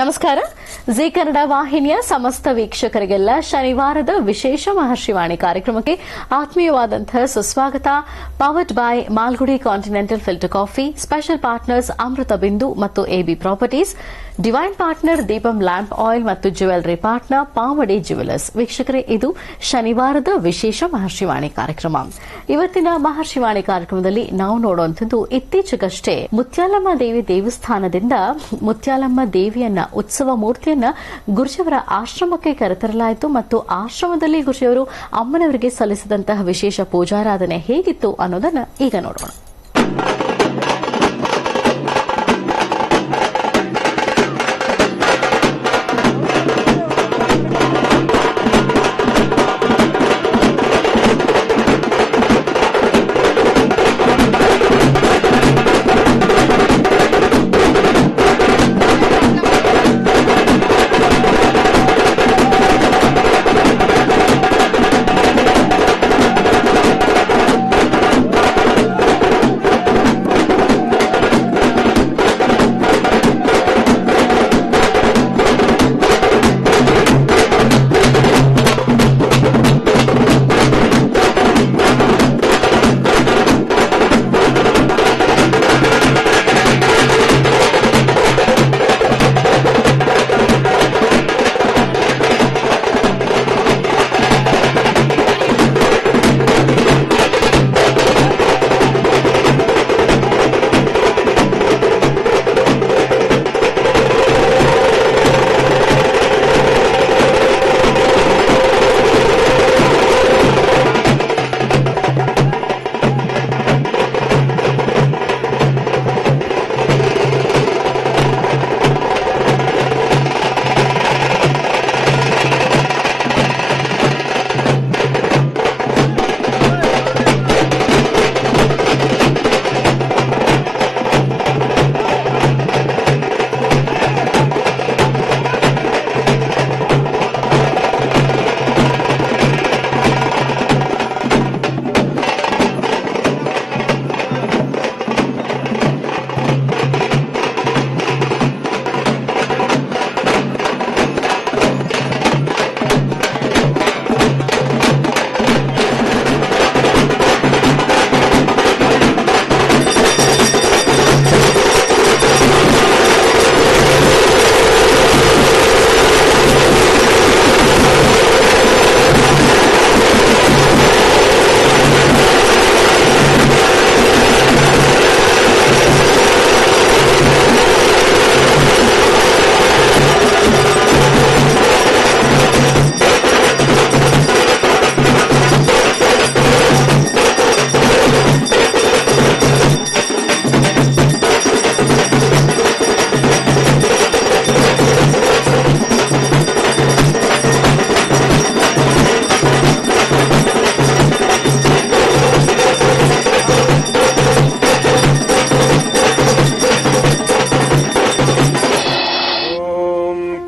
ನಮಸ್ಕಾರ. ಜಿ ಕನ್ನಡ ವಾಹಿನಿಯ ಸಮಸ್ತ ವೀಕ್ಷಕರಿಗೆಲ್ಲ ಶನಿವಾರದ ವಿಶೇಷ ಮಹರ್ಷಿವಾಣಿ ಕಾರ್ಯಕ್ರಮಕ್ಕೆ ಆತ್ಮೀಯವಾದಂತಹ ಸುಸ್ವಾಗತ. Powered by Malgudi continental filter coffee, special partners Amrutha Bindu ಮತ್ತು AB properties, divine partner Deepam lamp oil ಮತ್ತು ಜ್ಯುವೆಲರಿ ಪಾರ್ಟ್ನರ್ ಪಾವಡಿ ಜ್ಯುವೆಲರ್ಸ್. ವೀಕ್ಷಕರೇ, ಇದು ಶನಿವಾರದ ವಿಶೇಷ ಮಹರ್ಷಿವಾಣಿ ಕಾರ್ಯಕ್ರಮ. ಇವತ್ತಿನ ಮಹರ್ಷಿವಾಣಿ ಕಾರ್ಯಕ್ರಮದಲ್ಲಿ ನಾವು ನೋಡುವಂಥದ್ದು ಇತ್ತೀಚೆಗಷ್ಟೇ ಮುತ್ಯಾಲಮ್ಮ ದೇವಿ ದೇವಸ್ಥಾನದಿಂದ ಮುತ್ಯಾಲಮ್ಮ ದೇವಿಯನ್ನ ಉತ್ಸವ ಮೂರ್ತಿಯನ್ನ ಗುರುಜಿಯವರ ಆಶ್ರಮಕ್ಕೆ ಕರೆತರಲಾಯಿತು ಮತ್ತು ಆಶ್ರಮದಲ್ಲಿ ಗುರುಜಿಯವರು ಅಮ್ಮನವರಿಗೆ ಸಲ್ಲಿಸಿದಂತಹ ವಿಶೇಷ ಪೂಜಾರಾಧನೆ ಹೇಗಿತ್ತು ಅನ್ನೋದನ್ನ ಈಗ ನೋಡೋಣ.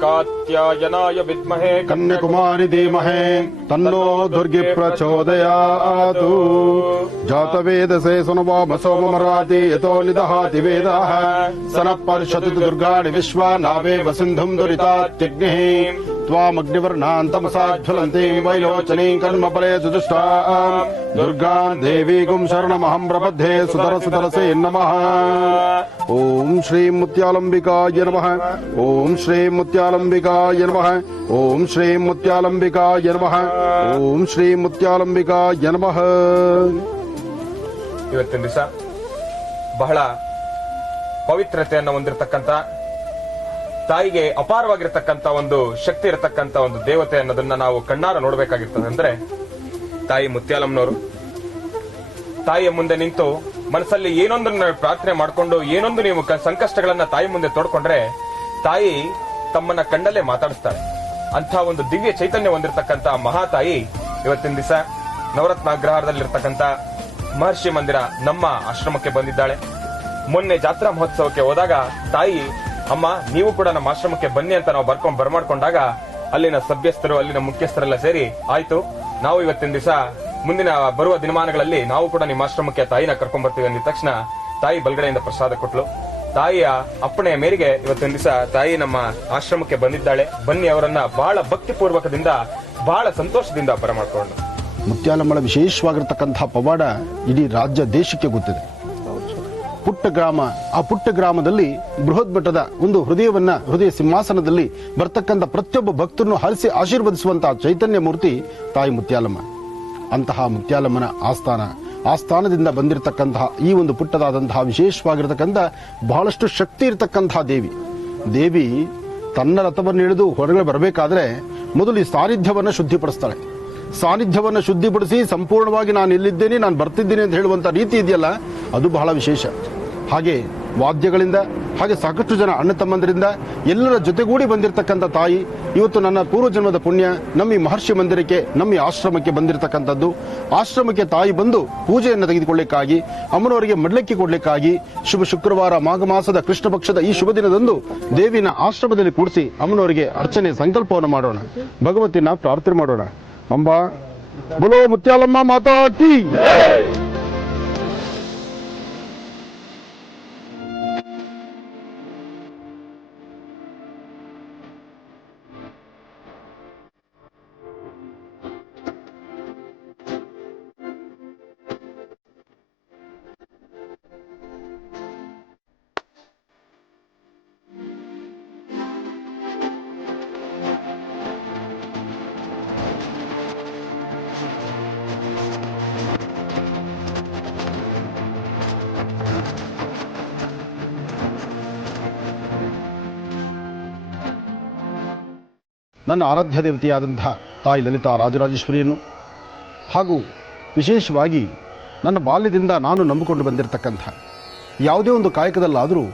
कात्यायनाय विद्महे कन्याकुमारी धीमहि तन्नो दुर्गे प्रचोदयातु। जातवेदसे सुनवाम सोममराति यतो निदहाति वेदाः सनः पर्षतु दुर्गाणि विश्वा नावेव सिन्धुम् दुरितात्यग्निः त्वामग्निवर्णाम् तमसाज्वलन्तीं वैलोचनीं कर्मफले सुदुष्टाम् दुर्गाम् देवीकुम् शरणमहम् प्रपद्ये सुतरसे नमः। ओम श्री मुत्यालंबिकाय नमः। ओम श्री मुत्यालंबिकाय नमः। ओम श्री मुत्यालंबिकाय नमः। ओम श्री मुत्यालंबिकाय नमः। ಇವತ್ತಿನ ದಿವಸ ಬಹಳ ಪವಿತ್ರತೆಯನ್ನು ಹೊಂದಿರತಕ್ಕಂತ ತಾಯಿಗೆ ಅಪಾರವಾಗಿರತಕ್ಕಂತ ಒಂದು ಶಕ್ತಿ ಇರತಕ್ಕಂತ ಒಂದು ದೇವತೆ ಅನ್ನೋದನ್ನ ನಾವು ಕಣ್ಣಾರ ನೋಡಬೇಕಾಗಿರ್ತದೆ. ಅಂದ್ರೆ ತಾಯಿ ಮುತ್ಯಾಲಮ್ಮನವರು ತಾಯಿಯ ಮುಂದೆ ನಿಂತು ಮನಸ್ಸಲ್ಲಿ ಏನೊಂದನ್ನ ಪ್ರಾರ್ಥನೆ ಮಾಡಿಕೊಂಡು ಏನೊಂದು ನೀವು ಸಂಕಷ್ಟಗಳನ್ನ ತಾಯಿ ಮುಂದೆ ತೋಡ್ಕೊಂಡ್ರೆ ತಾಯಿ ತಮ್ಮನ್ನ ಕಂಡಲ್ಲೇ ಮಾತಾಡಿಸ್ತಾಳೆ. ಅಂತ ಒಂದು ದಿವ್ಯ ಚೈತನ್ಯ ಹೊಂದಿರತಕ್ಕಂತ ಮಹಾತಾಯಿ ಇವತ್ತಿನ ದಿವಸ ನವರತ್ನಾಗ್ರಹಾರದಲ್ಲಿರ್ತಕ್ಕಂತ ಮಹರ್ಷಿ ಮಂದಿರ ನಮ್ಮ ಆಶ್ರಮಕ್ಕೆ ಬಂದಿದ್ದಾಳೆ. ಮೊನ್ನೆ ಜಾತ್ರಾ ಮಹೋತ್ಸವಕ್ಕೆ ಹೋದಾಗ ತಾಯಿ ಅಮ್ಮ ನೀವು ಕೂಡ ನಮ್ಮ ಆಶ್ರಮಕ್ಕೆ ಬನ್ನಿ ಅಂತ ನಾವು ಬರ್ಮಾಡ್ಕೊಂಡಾಗ ಅಲ್ಲಿನ ಸಭ್ಯಸ್ಥರು ಅಲ್ಲಿನ ಮುಖ್ಯಸ್ಥರೆಲ್ಲ ಸೇರಿ ಆಯ್ತು ನಾವು ಇವತ್ತಿನ ದಿವಸ ಮುಂದಿನ ಬರುವ ದಿನಮಾನಗಳಲ್ಲಿ ನಾವು ಕೂಡ ನಿಮ್ಮ ಆಶ್ರಮಕ್ಕೆ ತಾಯಿನ ಕರ್ಕೊಂಡ್ ಬರ್ತೀವಿ ಅಂದಿದ ತಕ್ಷಣ ತಾಯಿ ಬಲಗಡೆಯಿಂದ ಪ್ರಸಾದ ಕೊಟ್ಲು. ತಾಯಿಯ ಅಪ್ಪಣೆಯ ಮೇರೆಗೆ ಇವತ್ತಿನ ದಿವಸ ತಾಯಿ ನಮ್ಮ ಆಶ್ರಮಕ್ಕೆ ಬಂದಿದ್ದಾಳೆ. ಬನ್ನಿ ಅವರನ್ನ ಬಹಳ ಭಕ್ತಿಪೂರ್ವಕದಿಂದ ಬಹಳ ಸಂತೋಷದಿಂದ ಬರಮಾಡ್ಕೊಂಡು. ಮುತ್ಯಾಲಮ್ಮಳ ವಿಶೇಷವಾಗಿರ್ತಕ್ಕಂಥ ಪವಾಡ ಇಡೀ ರಾಜ್ಯ ದೇಶಕ್ಕೆ ಗೊತ್ತಿದೆ. ಪುಟ್ಟ ಗ್ರಾಮ, ಆ ಪುಟ್ಟ ಗ್ರಾಮದಲ್ಲಿ ಬೃಹತ್ ಮಟ್ಟದ ಒಂದು ಹೃದಯ ಸಿಂಹಾಸನದಲ್ಲಿ ಬರ್ತಕ್ಕಂಥ ಪ್ರತಿಯೊಬ್ಬ ಭಕ್ತರನ್ನು ಹರಿಸಿ ಆಶೀರ್ವದಿಸುವಂತಹ ಚೈತನ್ಯ ಮೂರ್ತಿ ತಾಯಿ ಮುತ್ಯಾಲಮ್ಮ. ಅಂತಹ ಮುತ್ಯಾಲಮ್ಮನ ಆಸ್ಥಾನದಿಂದ ಬಂದಿರತಕ್ಕಂತಹ ಈ ಒಂದು ಪುಟ್ಟದಾದಂತಹ ವಿಶೇಷವಾಗಿರತಕ್ಕಂಥ ಬಹಳಷ್ಟು ಶಕ್ತಿ ಇರತಕ್ಕಂತಹ ದೇವಿ ತನ್ನ ರಥವನ್ನು ಹಿಡಿದು ಹೊರಗಡೆ ಬರಬೇಕಾದ್ರೆ ಮೊದಲು ಈ ಸಾನ್ನಿಧ್ಯವನ್ನು ಶುದ್ಧಿಪಡಿಸ್ತಾಳೆ. ಸಾನ್ನಿಧ್ಯವನ್ನು ಶುದ್ಧಿಪಡಿಸಿ ಸಂಪೂರ್ಣವಾಗಿ ನಾನು ಎಲ್ಲಿದ್ದೇನೆ, ನಾನು ಬರ್ತಿದ್ದೀನಿ ಅಂತ ಹೇಳುವಂತ ರೀತಿ ಇದೆಯಲ್ಲ, ಅದು ಬಹಳ ವಿಶೇಷ. ಹಾಗೆ ವಾದ್ಯಗಳಿಂದ, ಹಾಗೆ ಸಾಕಷ್ಟು ಜನ ಅಣ್ಣ ತಮ್ಮಂದರಿಂದ ಎಲ್ಲರ ಜೊತೆಗೂಡಿ ಬಂದಿರತಕ್ಕಂಥ ತಾಯಿ ಇವತ್ತು ನನ್ನ ಪೂರ್ವಜನ್ಮದ ಪುಣ್ಯ ನಮ್ಮ ಈ ಮಹರ್ಷಿ ಮಂದಿರಕ್ಕೆ, ನಮ್ಮ ಈ ಆಶ್ರಮಕ್ಕೆ ಬಂದಿರತಕ್ಕಂಥದ್ದು. ಆಶ್ರಮಕ್ಕೆ ತಾಯಿ ಬಂದು ಪೂಜೆಯನ್ನು ತೆಗೆದುಕೊಳ್ಳಿಕ್ಕಾಗಿ, ಅಮ್ಮನವರಿಗೆ ಮಡ್ಲಕ್ಕಿ ಕೊಡ್ಲಿಕ್ಕಾಗಿ ಶುಭ ಶುಕ್ರವಾರ ಮಾಘ ಮಾಸದ ಕೃಷ್ಣ ಪಕ್ಷದ ಈ ಶುಭ ದಿನದಂದು ದೇವಿನ ಆಶ್ರಮದಲ್ಲಿ ಕೂಡಿಸಿ ಅಮ್ಮನವರಿಗೆ ಅರ್ಚನೆ ಸಂಕಲ್ಪವನ್ನು ಮಾಡೋಣ. ಭಗವತಿನ ಪ್ರಾರ್ಥನೆ ಮಾಡೋಣ. ಅಂಬಾ ಬೋಲೋ ಮುತ್ಯಾಲಮ್ಮ ಮಾತಾ ಕೀ. ನನ್ನ ಆರಾಧ್ಯ ದೇವತೆಯಾದಂತಹ ತಾಯಿ ಲಲಿತಾ ರಾಜರಾಜೇಶ್ವರಿಯನ್ನು ಹಾಗೂ ವಿಶೇಷವಾಗಿ ನನ್ನ ಬಾಲ್ಯದಿಂದ ನಾನು ನಂಬಿಕೊಂಡು ಬಂದಿರತಕ್ಕಂಥ ಯಾವುದೇ ಒಂದು ಕಾಯಕದಲ್ಲಾದರೂ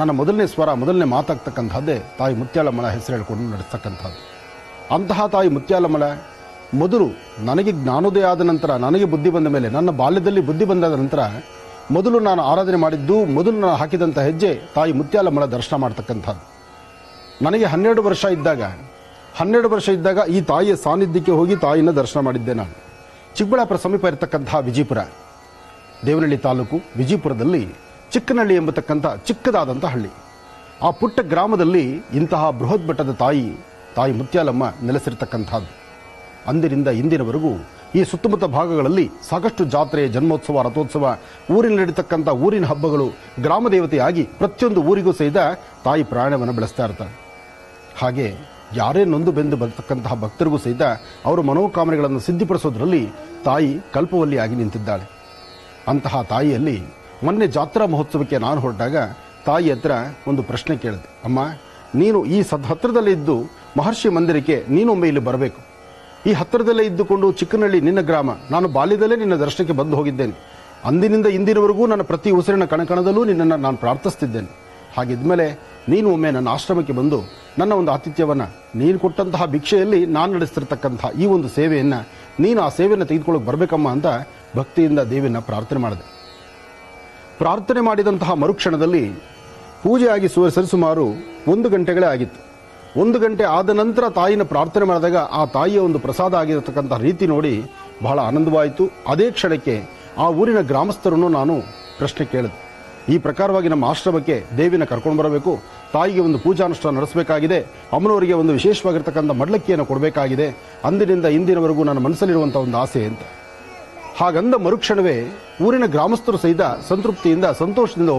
ನನ್ನ ಮೊದಲನೇ ಸ್ವರ, ಮೊದಲನೇ ಮಾತಾಗ್ತಕ್ಕಂಥದ್ದೇ ತಾಯಿ ಮುತ್ಯಾಲಮ್ಮಳ ಹೆಸರು ಹೇಳಿಕೊಂಡು ನಡೆಸ್ತಕ್ಕಂಥದ್ದು. ಅಂತಹ ತಾಯಿ ಮುತ್ಯಾಲಮ್ಮಳ ಮೊದಲು ನನಗೆ ಜ್ಞಾನೋದಯ ಆದ ನಂತರ, ನನಗೆ ಬುದ್ಧಿ ಬಂದ ಮೇಲೆ, ನನ್ನ ಬಾಲ್ಯದಲ್ಲಿ ಬುದ್ಧಿ ಬಂದಾದ ನಂತರ ಮೊದಲು ನಾನು ಆರಾಧನೆ ಮಾಡಿದ್ದು, ಮೊದಲು ನಾನು ಹಾಕಿದಂಥ ಹೆಜ್ಜೆ ತಾಯಿ ಮುತ್ಯಾಲಮ್ಮಳ ದರ್ಶನ ಮಾಡ್ತಕ್ಕಂಥದ್ದು. ನನಗೆ 12 ವರ್ಷ ಇದ್ದಾಗ ಈ ತಾಯಿಯ ಸಾನ್ನಿಧ್ಯಕ್ಕೆ ಹೋಗಿ ತಾಯಿನ ದರ್ಶನ ಮಾಡಿದ್ದೆ ನಾನು. ಚಿಕ್ಕಬಳ್ಳಾಪುರ ಸಮೀಪ ಇರತಕ್ಕಂತಹ ವಿಜಯಪುರ, ದೇವನಹಳ್ಳಿ ತಾಲೂಕು ವಿಜಯಪುರದಲ್ಲಿ ಚಿಕ್ಕನಹಳ್ಳಿ ಎಂಬತಕ್ಕಂಥ ಚಿಕ್ಕದಾದಂಥ ಹಳ್ಳಿ. ಆ ಪುಟ್ಟ ಗ್ರಾಮದಲ್ಲಿ ಇಂತಹ ಬೃಹತ್ ಮಟ್ಟದ ತಾಯಿ ಮುತ್ಯಾಲಮ್ಮ ನೆಲೆಸಿರ್ತಕ್ಕಂಥದ್ದು. ಅಂದಿನಿಂದ ಇಂದಿನವರೆಗೂ ಈ ಸುತ್ತಮುತ್ತ ಭಾಗಗಳಲ್ಲಿ ಸಾಕಷ್ಟು ಜಾತ್ರೆ, ಜನ್ಮೋತ್ಸವ, ರಥೋತ್ಸವ, ಊರಿನ ನಡೀತಕ್ಕಂಥ ಊರಿನ ಹಬ್ಬಗಳು, ಗ್ರಾಮ ದೇವತೆಯಾಗಿ ಪ್ರತಿಯೊಂದು ಊರಿಗೂ ಸಹಿತ ತಾಯಿ ಪ್ರಾಣವನ್ನು ಬೆಳೆಸ್ತಾ ಇರ್ತಾರೆ. ಹಾಗೆ ಯಾರೇ ನೊಂದು ಬೆಂದು ಬರ್ತಕ್ಕಂತಹ ಭಕ್ತರಿಗೂ ಸಹಿತ ಅವರ ಮನೋಕಾಮನೆಗಳನ್ನು ಸಿದ್ಧಿಪಡಿಸೋದ್ರಲ್ಲಿ ತಾಯಿ ಕಲ್ಪವಲ್ಲಿಯಾಗಿ ನಿಂತಿದ್ದಾಳೆ. ಅಂತಹ ತಾಯಿಯಲ್ಲಿ ಮೊನ್ನೆ ಜಾತ್ರಾ ಮಹೋತ್ಸವಕ್ಕೆ ನಾನು ಹೊರಟಾಗ ತಾಯಿ ಹತ್ರ ಒಂದು ಪ್ರಶ್ನೆ ಕೇಳಿದೆ. ಅಮ್ಮ, ನೀನು ಈ ಹತ್ತಿರದಲ್ಲೇ ಇದ್ದು ಮಹರ್ಷಿ ಮಂದಿರಕ್ಕೆ ನೀನೊಮ್ಮೆ ಇಲ್ಲಿ ಬರಬೇಕು. ಈ ಹತ್ತಿರದಲ್ಲೇ ಇದ್ದುಕೊಂಡು ಚಿಕ್ಕನಹಳ್ಳಿ ನಿನ್ನ ಗ್ರಾಮ, ನಾನು ಬಾಲ್ಯದಲ್ಲೇ ನಿನ್ನ ದರ್ಶನಕ್ಕೆ ಬಂದು ಹೋಗಿದ್ದೇನೆ. ಅಂದಿನಿಂದ ಇಂದಿನವರೆಗೂ ನನ್ನ ಪ್ರತಿ ಉಸಿರಿನ ಕಣಕಣದಲ್ಲೂ ನಿನ್ನನ್ನು ನಾನು ಪ್ರಾರ್ಥಿಸ್ತಿದ್ದೇನೆ. ಹಾಗಿದ್ಮೇಲೆ ನೀನು ಒಮ್ಮೆ ನನ್ನ ಆಶ್ರಮಕ್ಕೆ ಬಂದು ನನ್ನ ಒಂದು ಆತಿಥ್ಯವನ್ನು, ನೀನು ಕೊಟ್ಟಂತಹ ಭಿಕ್ಷೆಯಲ್ಲಿ ನಾನು ನಡೆಸ್ತಿರ್ತಕ್ಕಂಥ ಈ ಒಂದು ಸೇವೆಯನ್ನು, ನೀನು ಆ ಸೇವೆಯನ್ನು ತೆಗೆದುಕೊಳ್ಳೋಕೆ ಬರಬೇಕಮ್ಮ ಅಂತ ಭಕ್ತಿಯಿಂದ ದೇವಿನ ಪ್ರಾರ್ಥನೆ ಮಾಡಿದೆ. ಪ್ರಾರ್ಥನೆ ಮಾಡಿದಂತಹ ಮರುಕ್ಷಣದಲ್ಲಿ ಪೂಜೆಯಾಗಿ ಸರಿಸುಮಾರು 1 ಗಂಟೆಗಳೇ ಆಗಿತ್ತು. 1 ಗಂಟೆ ಆದ ನಂತರ ತಾಯಿನ ಪ್ರಾರ್ಥನೆ ಮಾಡಿದಾಗ ಆ ತಾಯಿಯ ಒಂದು ಪ್ರಸಾದ ಆಗಿರತಕ್ಕಂಥ ರೀತಿ ನೋಡಿ ಬಹಳ ಆನಂದವಾಯಿತು. ಅದೇ ಕ್ಷಣಕ್ಕೆ ಆ ಊರಿನ ಗ್ರಾಮಸ್ಥರನ್ನು ನಾನು ಪ್ರಶ್ನೆ ಕೇಳಿದೆ. ಈ ಪ್ರಕಾರವಾಗಿ ನಮ್ಮ ಆಶ್ರಮಕ್ಕೆ ದೇವಿನ ಕರ್ಕೊಂಡು ಬರಬೇಕು, ತಾಯಿಗೆ ಒಂದು ಪೂಜಾನುಷ್ಠಾನ ನಡೆಸಬೇಕಾಗಿದೆ, ಅಮ್ಮನವರಿಗೆ ಒಂದು ವಿಶೇಷವಾಗಿರ್ತಕ್ಕಂಥ ಮಡ್ಲಕ್ಕಿಯನ್ನು ಕೊಡಬೇಕಾಗಿದೆ, ಅಂದಿನಿಂದ ಇಂದಿನವರೆಗೂ ನನ್ನ ಮನಸ್ಸಲ್ಲಿರುವಂಥ ಒಂದು ಆಸೆ ಅಂತ. ಹಾಗಂದ ಮರುಕ್ಷಣವೇ ಊರಿನ ಗ್ರಾಮಸ್ಥರು ಸಹಿತ ಸಂತೃಪ್ತಿಯಿಂದ, ಸಂತೋಷದಿಂದ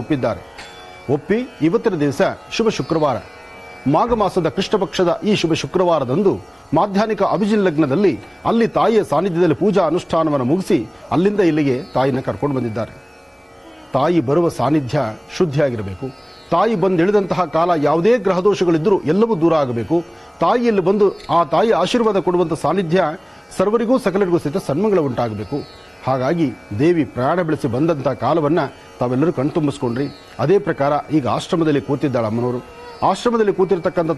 ಒಪ್ಪಿ ಇವತ್ತಿನ ದಿವಸ ಶುಭ ಶುಕ್ರವಾರ, ಮಾಘ ಮಾಸದ ಕೃಷ್ಣ ಪಕ್ಷದ ಈ ಶುಭ ಶುಕ್ರವಾರದಂದು ಮಾಧ್ಯಾಹ್ನಿಕ ಅಭಿಜಿನ್ ಲಗ್ನದಲ್ಲಿ ಅಲ್ಲಿ ತಾಯಿಯ ಸಾನ್ನಿಧ್ಯದಲ್ಲಿ ಪೂಜಾ ಅನುಷ್ಠಾನವನ್ನು ಮುಗಿಸಿ ಅಲ್ಲಿಂದ ಇಲ್ಲಿಗೆ ತಾಯಿನ ಕರ್ಕೊಂಡು ಬಂದಿದ್ದಾರೆ. ತಾಯಿ ಬರುವ ಸಾನ್ನಿಧ್ಯ ಶುದ್ಧಿಯಾಗಿರಬೇಕು. ತಾಯಿ ಬಂದಿಳಿದಂತಹ ಕಾಲ ಯಾವುದೇ ಗ್ರಹದೋಷಗಳಿದ್ದರೂ ಎಲ್ಲವೂ ದೂರ ಆಗಬೇಕು. ತಾಯಿಯಲ್ಲಿ ಬಂದು ಆ ತಾಯಿ ಆಶೀರ್ವಾದ ಕೊಡುವಂಥ ಸಾನ್ನಿಧ್ಯ ಸರ್ವರಿಗೂ ಸಕಲರಿಗೂ ಸಹಿತ ಸನ್ಮಂಗಳ ಉಂಟಾಗಬೇಕು. ಹಾಗಾಗಿ ದೇವಿ ಪ್ರಯಾಣ ಬೆಳೆಸಿ ಬಂದಂಥ ಕಾಲವನ್ನು ತಾವೆಲ್ಲರೂ ಕಣ್ತುಂಬಿಸ್ಕೊಂಡ್ರಿ. ಅದೇ ಪ್ರಕಾರ ಈಗ ಆಶ್ರಮದಲ್ಲಿ ಕೂತಿದ್ದಾಳೆ ಅಮ್ಮನವರು. ಆಶ್ರಮದಲ್ಲಿ ಕೂತಿರ್ತಕ್ಕಂಥ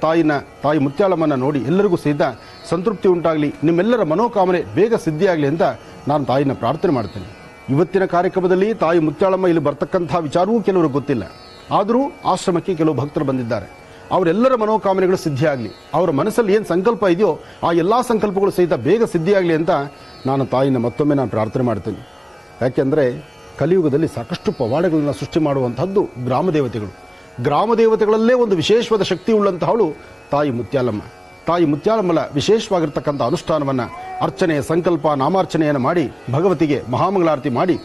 ತಾಯಿ ಮುತ್ಯಾಲಮ್ಮನ ನೋಡಿ ಎಲ್ಲರಿಗೂ ಸಹಿತ ಸಂತೃಪ್ತಿ ಉಂಟಾಗಲಿ, ನಿಮ್ಮೆಲ್ಲರ ಮನೋಕಾಮನೆ ಬೇಗ ಸಿದ್ಧಿಯಾಗಲಿ ಅಂತ ನಾನು ತಾಯಿನ ಪ್ರಾರ್ಥನೆ ಮಾಡ್ತೇನೆ. ಇವತ್ತಿನ ಕಾರ್ಯಕ್ರಮದಲ್ಲಿ ತಾಯಿ ಮುತ್ಯಾಲಮ್ಮ ಇಲ್ಲಿ ಬರ್ತಕ್ಕಂಥ ವಿಚಾರವೂ ಕೆಲವರು ಗೊತ್ತಿಲ್ಲ. ಆದರೂ ಆಶ್ರಮಕ್ಕೆ ಕೆಲವು ಭಕ್ತರು ಬಂದಿದ್ದಾರೆ. ಅವರೆಲ್ಲರ ಮನೋಕಾಮನೆಗಳು ಸಿದ್ಧಿಯಾಗಲಿ, ಅವರ ಮನಸ್ಸಲ್ಲಿ ಏನು ಸಂಕಲ್ಪ ಇದೆಯೋ ಆ ಎಲ್ಲ ಸಂಕಲ್ಪಗಳು ಸಹಿತ ಬೇಗ ಸಿದ್ಧಿಯಾಗಲಿ ಅಂತ ನಾನು ತಾಯಿನ ಮತ್ತೊಮ್ಮೆ ನಾನು ಪ್ರಾರ್ಥನೆ ಮಾಡ್ತೇನೆ. ಯಾಕೆಂದರೆ ಕಲಿಯುಗದಲ್ಲಿ ಸಾಕಷ್ಟು ಪವಾಡಗಳನ್ನು ಸೃಷ್ಟಿ ಮಾಡುವಂಥದ್ದು ಗ್ರಾಮ ದೇವತೆಗಳು. ಗ್ರಾಮ ದೇವತೆಗಳಲ್ಲೇ ಒಂದು ವಿಶೇಷವಾದ ಶಕ್ತಿ ಉಳ್ಳಂತಹವಳು ತಾಯಿ ಮುತ್ಯಾಲಮ್ಮ. ತಾಯಿ ಮುತ್ಯಾಲಮ್ಮಲ ವಿಶೇಷವಾಗಿರ್ತಕ್ಕಂಥ ಅನುಷ್ಠಾನವನ್ನು, ಅರ್ಚನೆ, ಸಂಕಲ್ಪ, ನಾಮಾರ್ಚನೆಯನ್ನು ಮಾಡಿ ಭಗವತಿಗೆ ಮಹಾಮಂಗಳಾರತಿ ಮಾಡಿ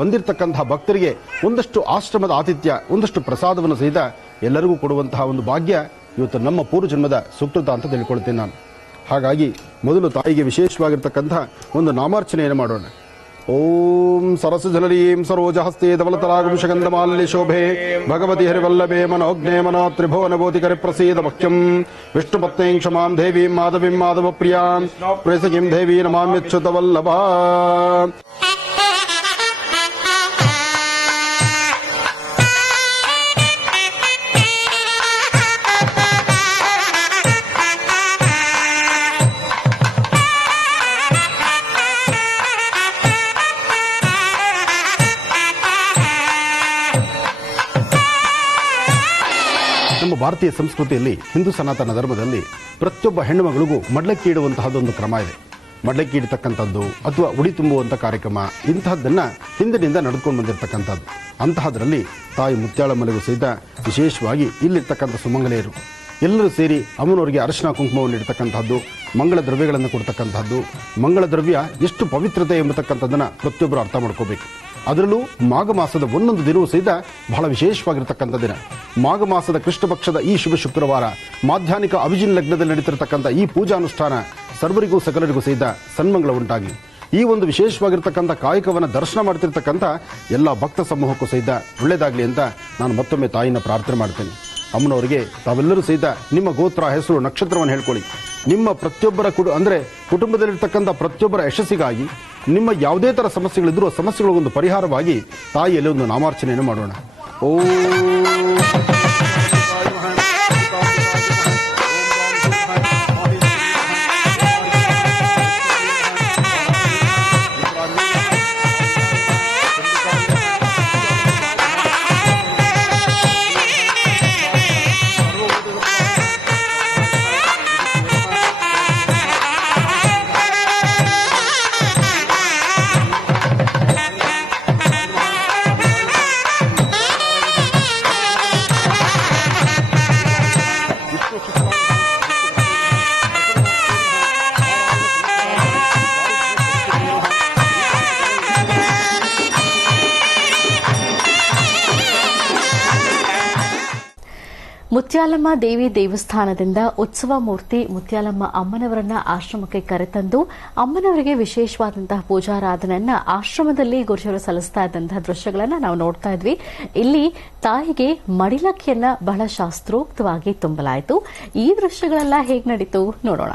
ಬಂದಿರತಕ್ಕಂತಹ ಭಕ್ತರಿಗೆ ಒಂದಷ್ಟು ಆಶ್ರಮದ ಆತಿಥ್ಯ, ಒಂದಷ್ಟು ಪ್ರಸಾದವನ್ನು ಸಹಿತ ಎಲ್ಲರಿಗೂ ಕೊಡುವಂತಹ ಒಂದು ಭಾಗ್ಯ ಇವತ್ತು ನಮ್ಮ ಪೂರ್ವಜನ್ಮದ ಸುಕೃತ ಅಂತ ತಿಳ್ಕೊಳ್ತೇನೆ ನಾನು. ಹಾಗಾಗಿ ಮೊದಲು ತಾಯಿಗೆ ವಿಶೇಷವಾಗಿರ್ತಕ್ಕಂತಹ ಒಂದು ನಾಮಾರ್ಚನೆಯನ್ನು ಮಾಡೋಣ. ಓಂ ಸರಸಜಲರೀಂ ಸರೋಜಹಸ್ತೆ ಧವಲತರಾಗಂಶಗಂಧಮಾಲ್ಯ ಶೋಭೆ ಭಗವತಿ ಹರಿವಲ್ಲಭೆ ಮನೋಜ್ಞೆ ಮನೋ ತ್ರಿಭುವನಭೂತಿಕರಿ ಪ್ರಸೀದ ಮುಖ್ಯಂ ವಿಷ್ಣುಪತ್ನೇಂ ಕ್ಷಮಾಂ ದೇವೀಂ ಮಾಧವೀಂ ಮಾಧವ ಪ್ರಿಯಾಂ ಪ್ರೇಸಕಿಂ ದೇವಿ ನಮಾಮ್ಯಚ್ಯುತವಲ್ಲಭ. ನಮ್ಮ ಭಾರತೀಯ ಸಂಸ್ಕೃತಿಯಲ್ಲಿ, ಹಿಂದೂ ಸನಾತನ ಧರ್ಮದಲ್ಲಿ ಪ್ರತಿಯೊಬ್ಬ ಹೆಣ್ಣುಮಗಳಿಗೂ ಮಡ್ಲಕ್ಕಿ ಇಡುವಂತಹದ್ದೊಂದು ಕ್ರಮ ಇದೆ. ಮಡ್ಲಕ್ಕಿ ಇಡತಕ್ಕಂಥದ್ದು ಅಥವಾ ಉಡಿ ತುಂಬುವಂಥ ಕಾರ್ಯಕ್ರಮ ಇಂತಹದ್ದನ್ನು ಹಿಂದಿನಿಂದ ನಡೆದುಕೊಂಡು ಬಂದಿರತಕ್ಕಂಥದ್ದು. ಅಂತಹದರಲ್ಲಿ ತಾಯಿ ಮುತ್ಯಾಳಮ್ಮನಿಗೂ ಸಹಿತ ವಿಶೇಷವಾಗಿ ಇಲ್ಲಿರ್ತಕ್ಕಂಥ ಸುಮಂಗಲೆಯರು ಎಲ್ಲರೂ ಸೇರಿ ಅಮ್ಮನವರಿಗೆ ಅರಿಶಿನ ಕುಂಕುಮವನ್ನು ಇಡ್ತಕ್ಕಂಥದ್ದು, ಮಂಗಳ ದ್ರವ್ಯಗಳನ್ನು ಕೊಡ್ತಕ್ಕಂಥದ್ದು. ಮಂಗಳ ದ್ರವ್ಯ ಎಷ್ಟು ಪವಿತ್ರತೆ ಎಂಬತಕ್ಕಂಥದ್ದನ್ನು ಪ್ರತಿಯೊಬ್ಬರು ಅರ್ಥ ಮಾಡ್ಕೋಬೇಕು. ಅದರಲ್ಲೂ ಮಾಘ ಮಾಸದ ಒಂದೊಂದು ದಿನವೂ ಸಹಿತ ಬಹಳ ವಿಶೇಷವಾಗಿರ್ತಕ್ಕಂಥ ದಿನ. ಮಾಘ ಮಾಸದ ಕೃಷ್ಣ ಪಕ್ಷದ ಈ ಶುಭ ಶುಕ್ರವಾರ ಮಾಧ್ಯಾಹ್ನಿಕ ಅಭಿಜಿನ್ ಲಗ್ನದಲ್ಲಿ ನಡೀತಿರತಕ್ಕಂಥ ಈ ಪೂಜಾನುಷ್ಠಾನ ಸರ್ವರಿಗೂ ಸಕಲರಿಗೂ ಸಹಿತ ಸನ್ಮಂಗಳ ಉಂಟಾಗಿ ಈ ಒಂದು ವಿಶೇಷವಾಗಿರ್ತಕ್ಕಂಥ ಕಾಯಕವನ್ನು ದರ್ಶನ ಮಾಡ್ತಿರ್ತಕ್ಕಂಥ ಎಲ್ಲ ಭಕ್ತ ಸಮೂಹಕ್ಕೂ ಸಹಿತ ಒಳ್ಳೆಯದಾಗಲಿ ಅಂತ ನಾನು ಮತ್ತೊಮ್ಮೆ ತಾಯಿನ ಪ್ರಾರ್ಥನೆ ಮಾಡ್ತೇನೆ. ಅಮ್ಮನವರಿಗೆ ತಾವೆಲ್ಲರೂ ಸಹಿತ ನಿಮ್ಮ ಗೋತ್ರ, ಹೆಸರು, ನಕ್ಷತ್ರವನ್ನು ಹೇಳ್ಕೊಳ್ಳಿ. ನಿಮ್ಮ ಪ್ರತಿಯೊಬ್ಬರ ಕುಟುಂಬದಲ್ಲಿರ್ತಕ್ಕಂಥ ಪ್ರತಿಯೊಬ್ಬರ ಯಶಸ್ಸಿಗಾಗಿ ನಿಮ್ಮ ಯಾವುದೇ ಥರ ಸಮಸ್ಯೆಗಳಿದ್ರೂ ಆ ಸಮಸ್ಯೆಗಳಿಗೊಂದು ಪರಿಹಾರವಾಗಿ ತಾಯಿಯಲ್ಲಿ ಒಂದು ನಾಮಾರ್ಚನೆಯನ್ನು ಮಾಡೋಣ. ಮುತ್ಯಾಲಮ್ಮ ದೇವಿ ದೇವಸ್ಥಾನದಿಂದ ಉತ್ಸವ ಮೂರ್ತಿ ಮುತ್ಯಾಲಮ್ಮ ಅಮ್ಮನವರನ್ನ ಆಶ್ರಮಕ್ಕೆ ಕರೆತಂದು ಅಮ್ಮನವರಿಗೆ ವಿಶೇಷವಾದಂತಹ ಪೂಜಾರಾಧನೆಯನ್ನ ಆಶ್ರಮದಲ್ಲಿ ಗುರುಜರು ಸಲ್ಲಿಸ್ತಾ ಇದ್ದಂತಹ ದೃಶ್ಯಗಳನ್ನ ನಾವು ನೋಡ್ತಾ ಇದ್ವಿ. ಇಲ್ಲಿ ತಾಯಿಗೆ ಮಡಿಲಕ್ಕಿಯನ್ನ ಬಹಳ ಶಾಸ್ತ್ರೋಕ್ತವಾಗಿ ತುಂಬಲಾಯಿತು. ಈ ದೃಶ್ಯಗಳೆಲ್ಲ ಹೇಗೆ ನಡೀತು ನೋಡೋಣ.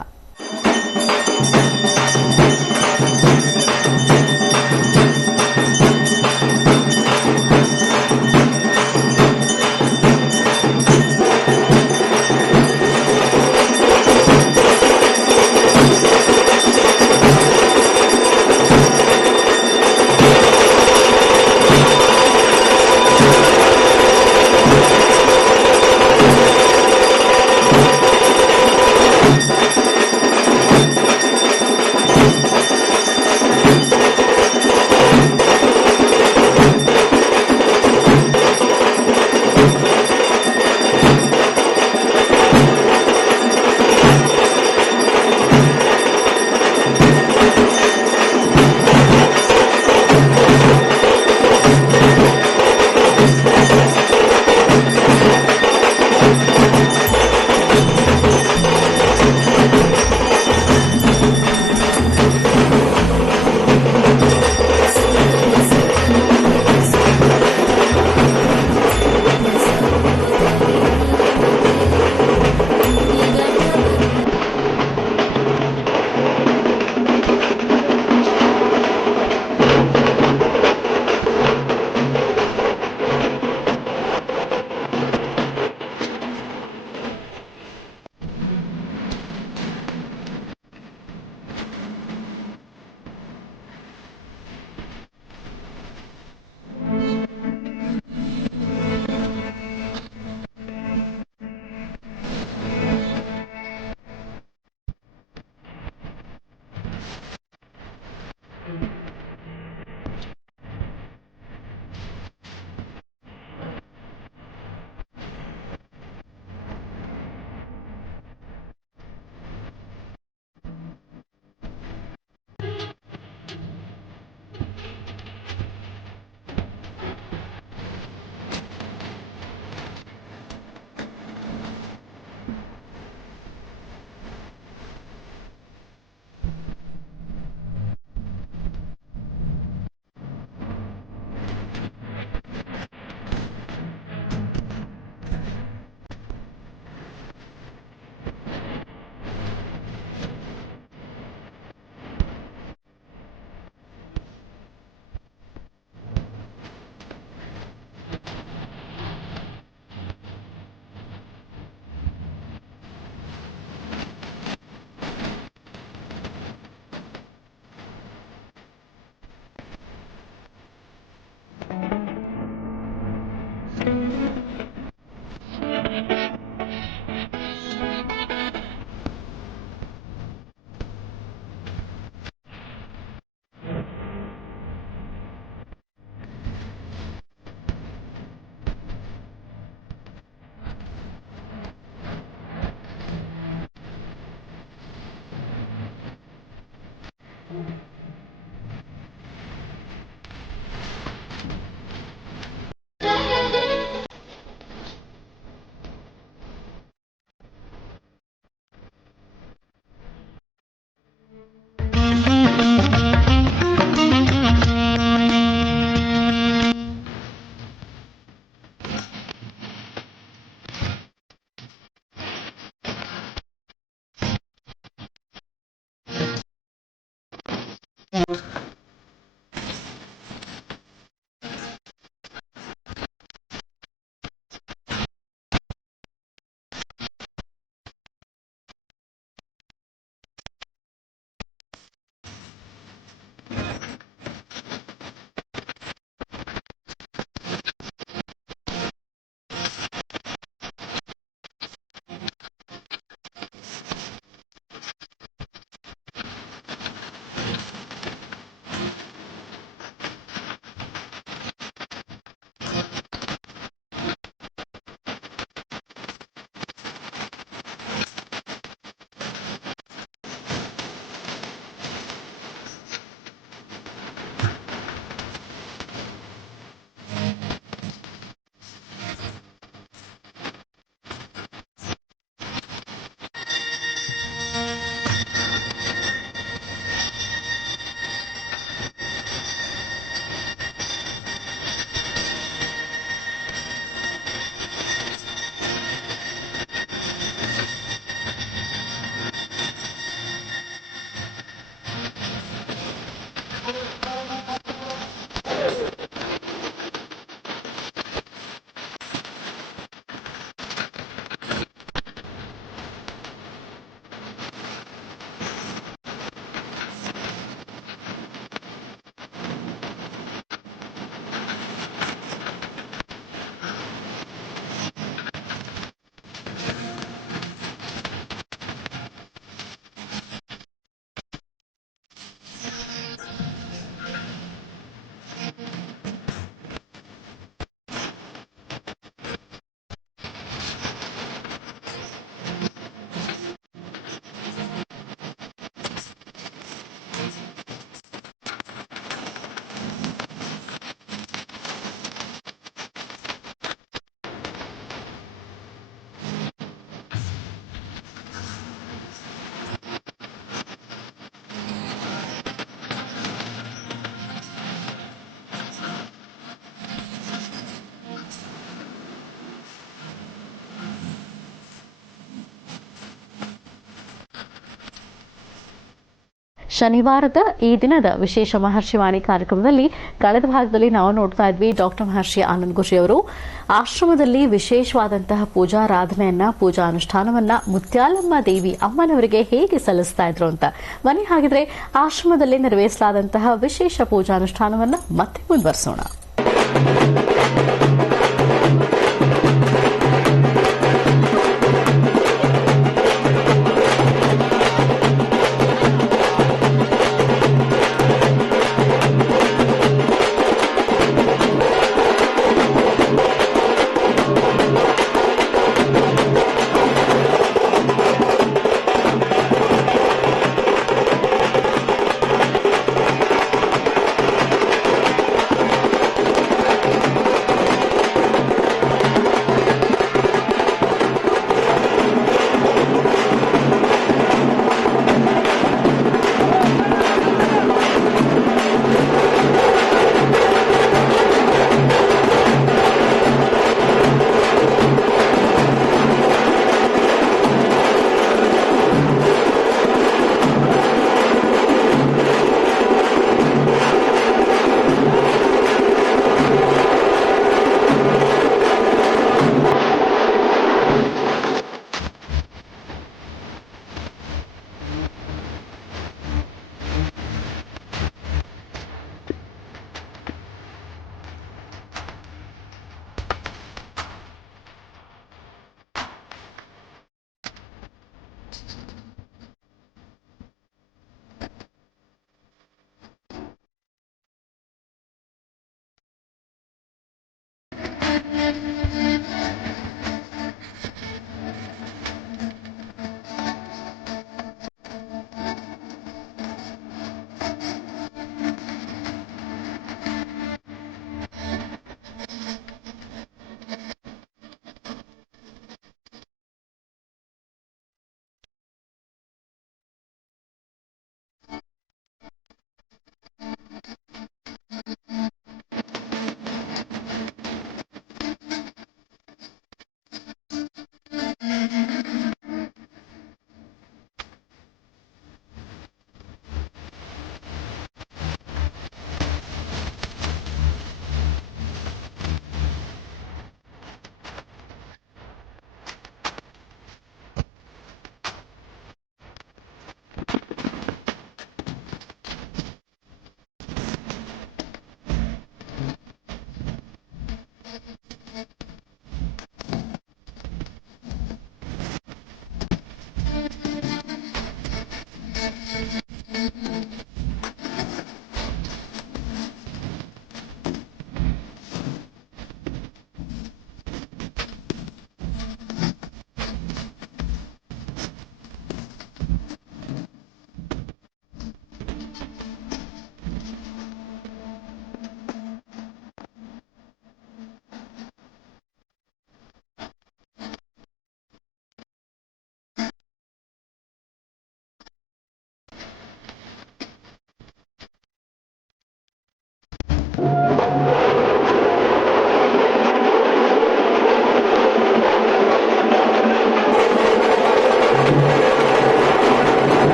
ಶನಿವಾರದ ಈ ದಿನದ ವಿಶೇಷ ಮಹರ್ಷಿವಾಣಿ ಕಾರ್ಯಕ್ರಮದಲ್ಲಿ ಕಳೆದ ಭಾಗದಲ್ಲಿ ನಾವು ನೋಡ್ತಾ ಇದ್ವಿ ಡಾಕ್ಟರ್ ಮಹರ್ಷಿ ಆನಂದ್ ಗುರೂಜಿ ಅವರು ಆಶ್ರಮದಲ್ಲಿ ವಿಶೇಷವಾದಂತಹ ಪೂಜಾರಾಧನೆಯನ್ನ ಪೂಜಾ ಅನುಷ್ಠಾನವನ್ನ ಮುತ್ಯಾಲಮ್ಮ ದೇವಿ ಅಮ್ಮನವರಿಗೆ ಹೇಗೆ ಸಲ್ಲಿಸ್ತಾ ಇದ್ರು ಅಂತ. ಬನ್ನಿ ಹಾಗಿದ್ರೆ ಆಶ್ರಮದಲ್ಲಿ ನೆರವೇರಿಸಲಾದಂತಹ ವಿಶೇಷ ಪೂಜಾನುಷ್ಠಾನವನ್ನ ಮತ್ತೆ ಮುಂದುವರಿಸೋಣ.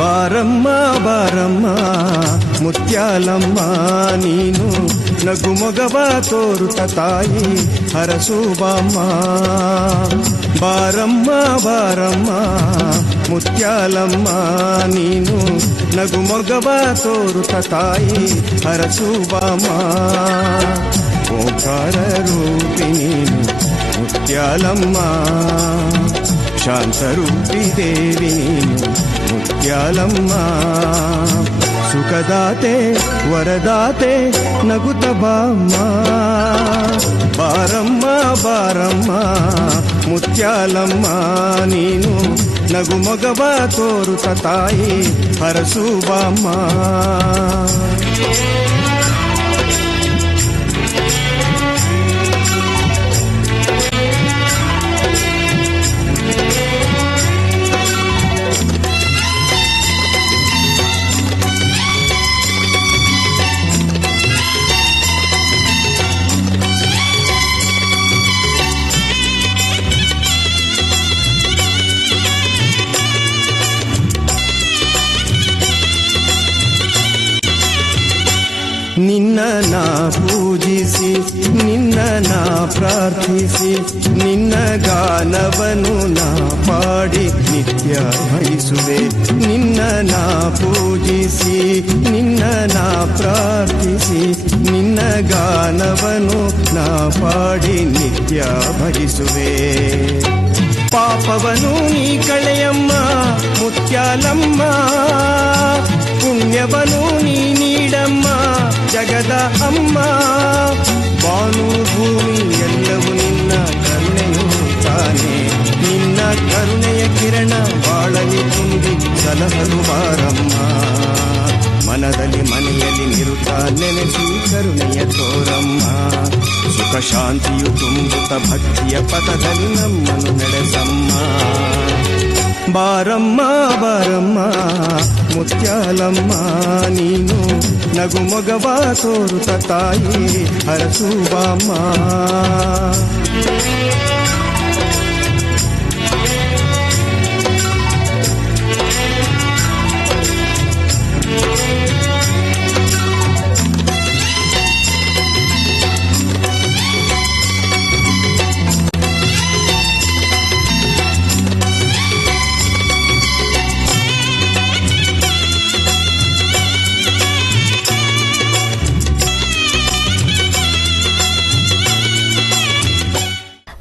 ಬಾರಮ್ಮ ಬಾರಮ್ಮ ಮುತ್ಯಾಲಮ್ಮ ನೀನು ನಗುಮೊಗವ ತೋರುತ್ತ ತಾಯಿ ಹರಸುಬಾಮ್ಮ. ಬಾರಮ್ಮ ಬಾರಮ್ಮ ಮುತ್ಯಾಲಮ್ಮ ನೀನು ನಗುಮೊಗವ ತೋರುತ್ತ ತಾಯಿ ಹರಸುಬಾಮ್ಮ. ಓಂಕಾರ ರೂಪಿ ನೀನು ಮುತ್ಯಾಲಮ್ಮ, ಶಾಂತರೂಪಿ ದೇವಿ ನೀನು ಮುತ್ಯಾಲಮ್ಮ. ಸುಖದಾತೆ ವರದಾತೆ ನಗುತ್ತ ಬಾಮ್ಮ. ಬಾರಮ್ಮ ಬಾರಮ್ಮ ಮುತ್ಯಾಲಮ್ಮ ನೀನು ನಗುಮೊಗವ ತೋರುತ್ತ ತಾಯಿ ಹರಸುಬಾಮ್ಮ. ನಿನ್ನ ನಾ ಪೂಜಿಸಿ ನಿನ್ನ ನಾ ಪ್ರಾರ್ಥಿಸಿ ನಿನ್ನ ಗಾನವನ್ನು ನಾ ಪಾಡಿ ನಿತ್ಯ ಭಜಿಸುವೆ. ನಿನ್ನ ನಾ ಪೂಜಿಸಿ ನಿನ್ನ ನಾ ಪ್ರಾರ್ಥಿಸಿ ನಿನ್ನ ಗಾನವನ್ನು ನಾ ಪಾಡಿ ನಿತ್ಯ ಭಜಿಸುವೆ. ಪಾಪವನು ನೀ ಕಳೆಯಮ್ಮ ಮುತ್ಯಾಲಮ್ಮ, ಪುಣ್ಯವನು ನೀ ನೀಡಮ್ಮ ಜಗದ ಅಮ್ಮ. ಬಾನು ಭೂಮಿ ಎಲ್ಲವೂ ನಿನ್ನ ಕರುಣೆಯು ತಾನೆ, ನಿನ್ನ ಕರುಣೆಯ ಕಿರಣ ಬಾಳಲಿ ತುಂಬಿ ಸಲಹಲು ಬಾರಮ್ಮ. ಮನದಲ್ಲಿ ಮನೆಯಲ್ಲಿ ನಿರುತ್ತ ನೆನೆಸಿ ಕರುಣೆಯ ತೋರಮ್ಮ. ಸುಖ ಶಾಂತಿಯು ತುಂಬುತ್ತ ಭಕ್ತಿಯ ಪಥದಲ್ಲಿ ನಮ್ಮನ್ನು ನಡೆಸಮ್ಮ. ಬಾರಮ್ಮ ಬಾರಮ್ಮ ಮುತ್ಯಾಲಮ್ಮ ನೀನು ನಗುಮೊಗವ ತೋರುತ್ತ ತಾಯಿ ಹರಸುಬಾಮ್ಮ.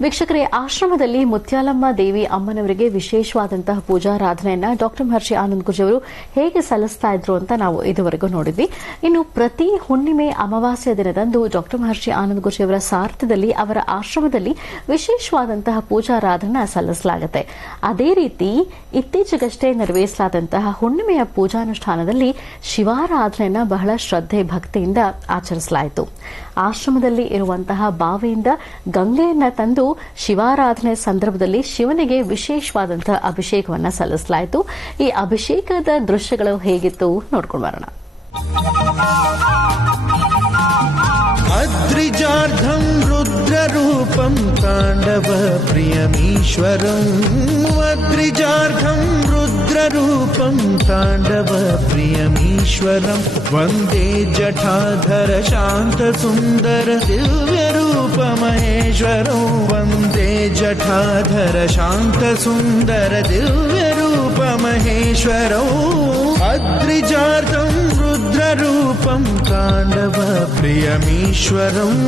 ವೀಕ್ಷಕರೇ, ಆಶ್ರಮದಲ್ಲಿ ಮುತ್ಯಾಲಮ್ಮ ದೇವಿ ಅಮ್ಮನವರಿಗೆ ವಿಶೇಷವಾದಂತಹ ಪೂಜಾರಾಧನೆಯನ್ನ ಡಾಕ್ಟರ್ ಮಹರ್ಷಿ ಆನಂದ್ ಗುರೂಜಿ ಅವರು ಹೇಗೆ ಸಲ್ಲಿಸ್ತಾ ಇದ್ರು ಅಂತ ನಾವು ಇದುವರೆಗೂ ನೋಡಿದ್ವಿ. ಇನ್ನು ಪ್ರತಿ ಹುಣ್ಣಿಮೆ ಅಮಾವಾಸ್ಯ ದಿನದಂದು ಡಾಕ್ಟರ್ ಮಹರ್ಷಿ ಆನಂದ್ ಗುರೂಜಿ ಅವರ ಸಾರಥ್ಯದಲ್ಲಿ ಅವರ ಆಶ್ರಮದಲ್ಲಿ ವಿಶೇಷವಾದಂತಹ ಪೂಜಾರಾಧನೆ ಸಲ್ಲಿಸಲಾಗುತ್ತೆ. ಅದೇ ರೀತಿ ಇತ್ತೀಚೆಗಷ್ಟೇ ನೆರವೇರಿಸಲಾದಂತಹ ಹುಣ್ಣಿಮೆಯ ಪೂಜಾನುಷ್ಠಾನದಲ್ಲಿ ಶಿವಾರಾಧನೆಯನ್ನ ಬಹಳ ಶ್ರದ್ಧೆ ಭಕ್ತಿಯಿಂದ ಆಚರಿಸಲಾಯಿತು. ಆಶ್ರಮದಲ್ಲಿ ಇರುವಂತಹ ಬಾವಿಯಿಂದ ಗಂಗೆಯನ್ನ ತಂದು ಶಿವಾರಾಧನೆ ಸಂದರ್ಭದಲ್ಲಿ ಶಿವನಿಗೆ ವಿಶೇಷವಾದಂತಹ ಅಭಿಷೇಕವನ್ನ ಸಲ್ಲಿಸಲಾಯಿತು. ಈ ಅಭಿಷೇಕದ ದೃಶ್ಯಗಳು ಹೇಗಿತ್ತು ನೋಡ್ಕೊಂಡು ಬರೋಣ. अद्रिजार्धं रुद्ररूपं ताण्डवप्रियमीश्वरम् अद्रिजार्धं रुद्ररूपं ताण्डवप्रियमीश्वरं वन्दे जटाधर शान्तसुन्दर दिव्यरूपमहेश्वरं वन्दे जटाधर शान्तसुन्दर दिव्यरूपमहेश्वरम् अद्रिजार्धं रुद्ररूपं ताण्डवप्रियमीश्वरम्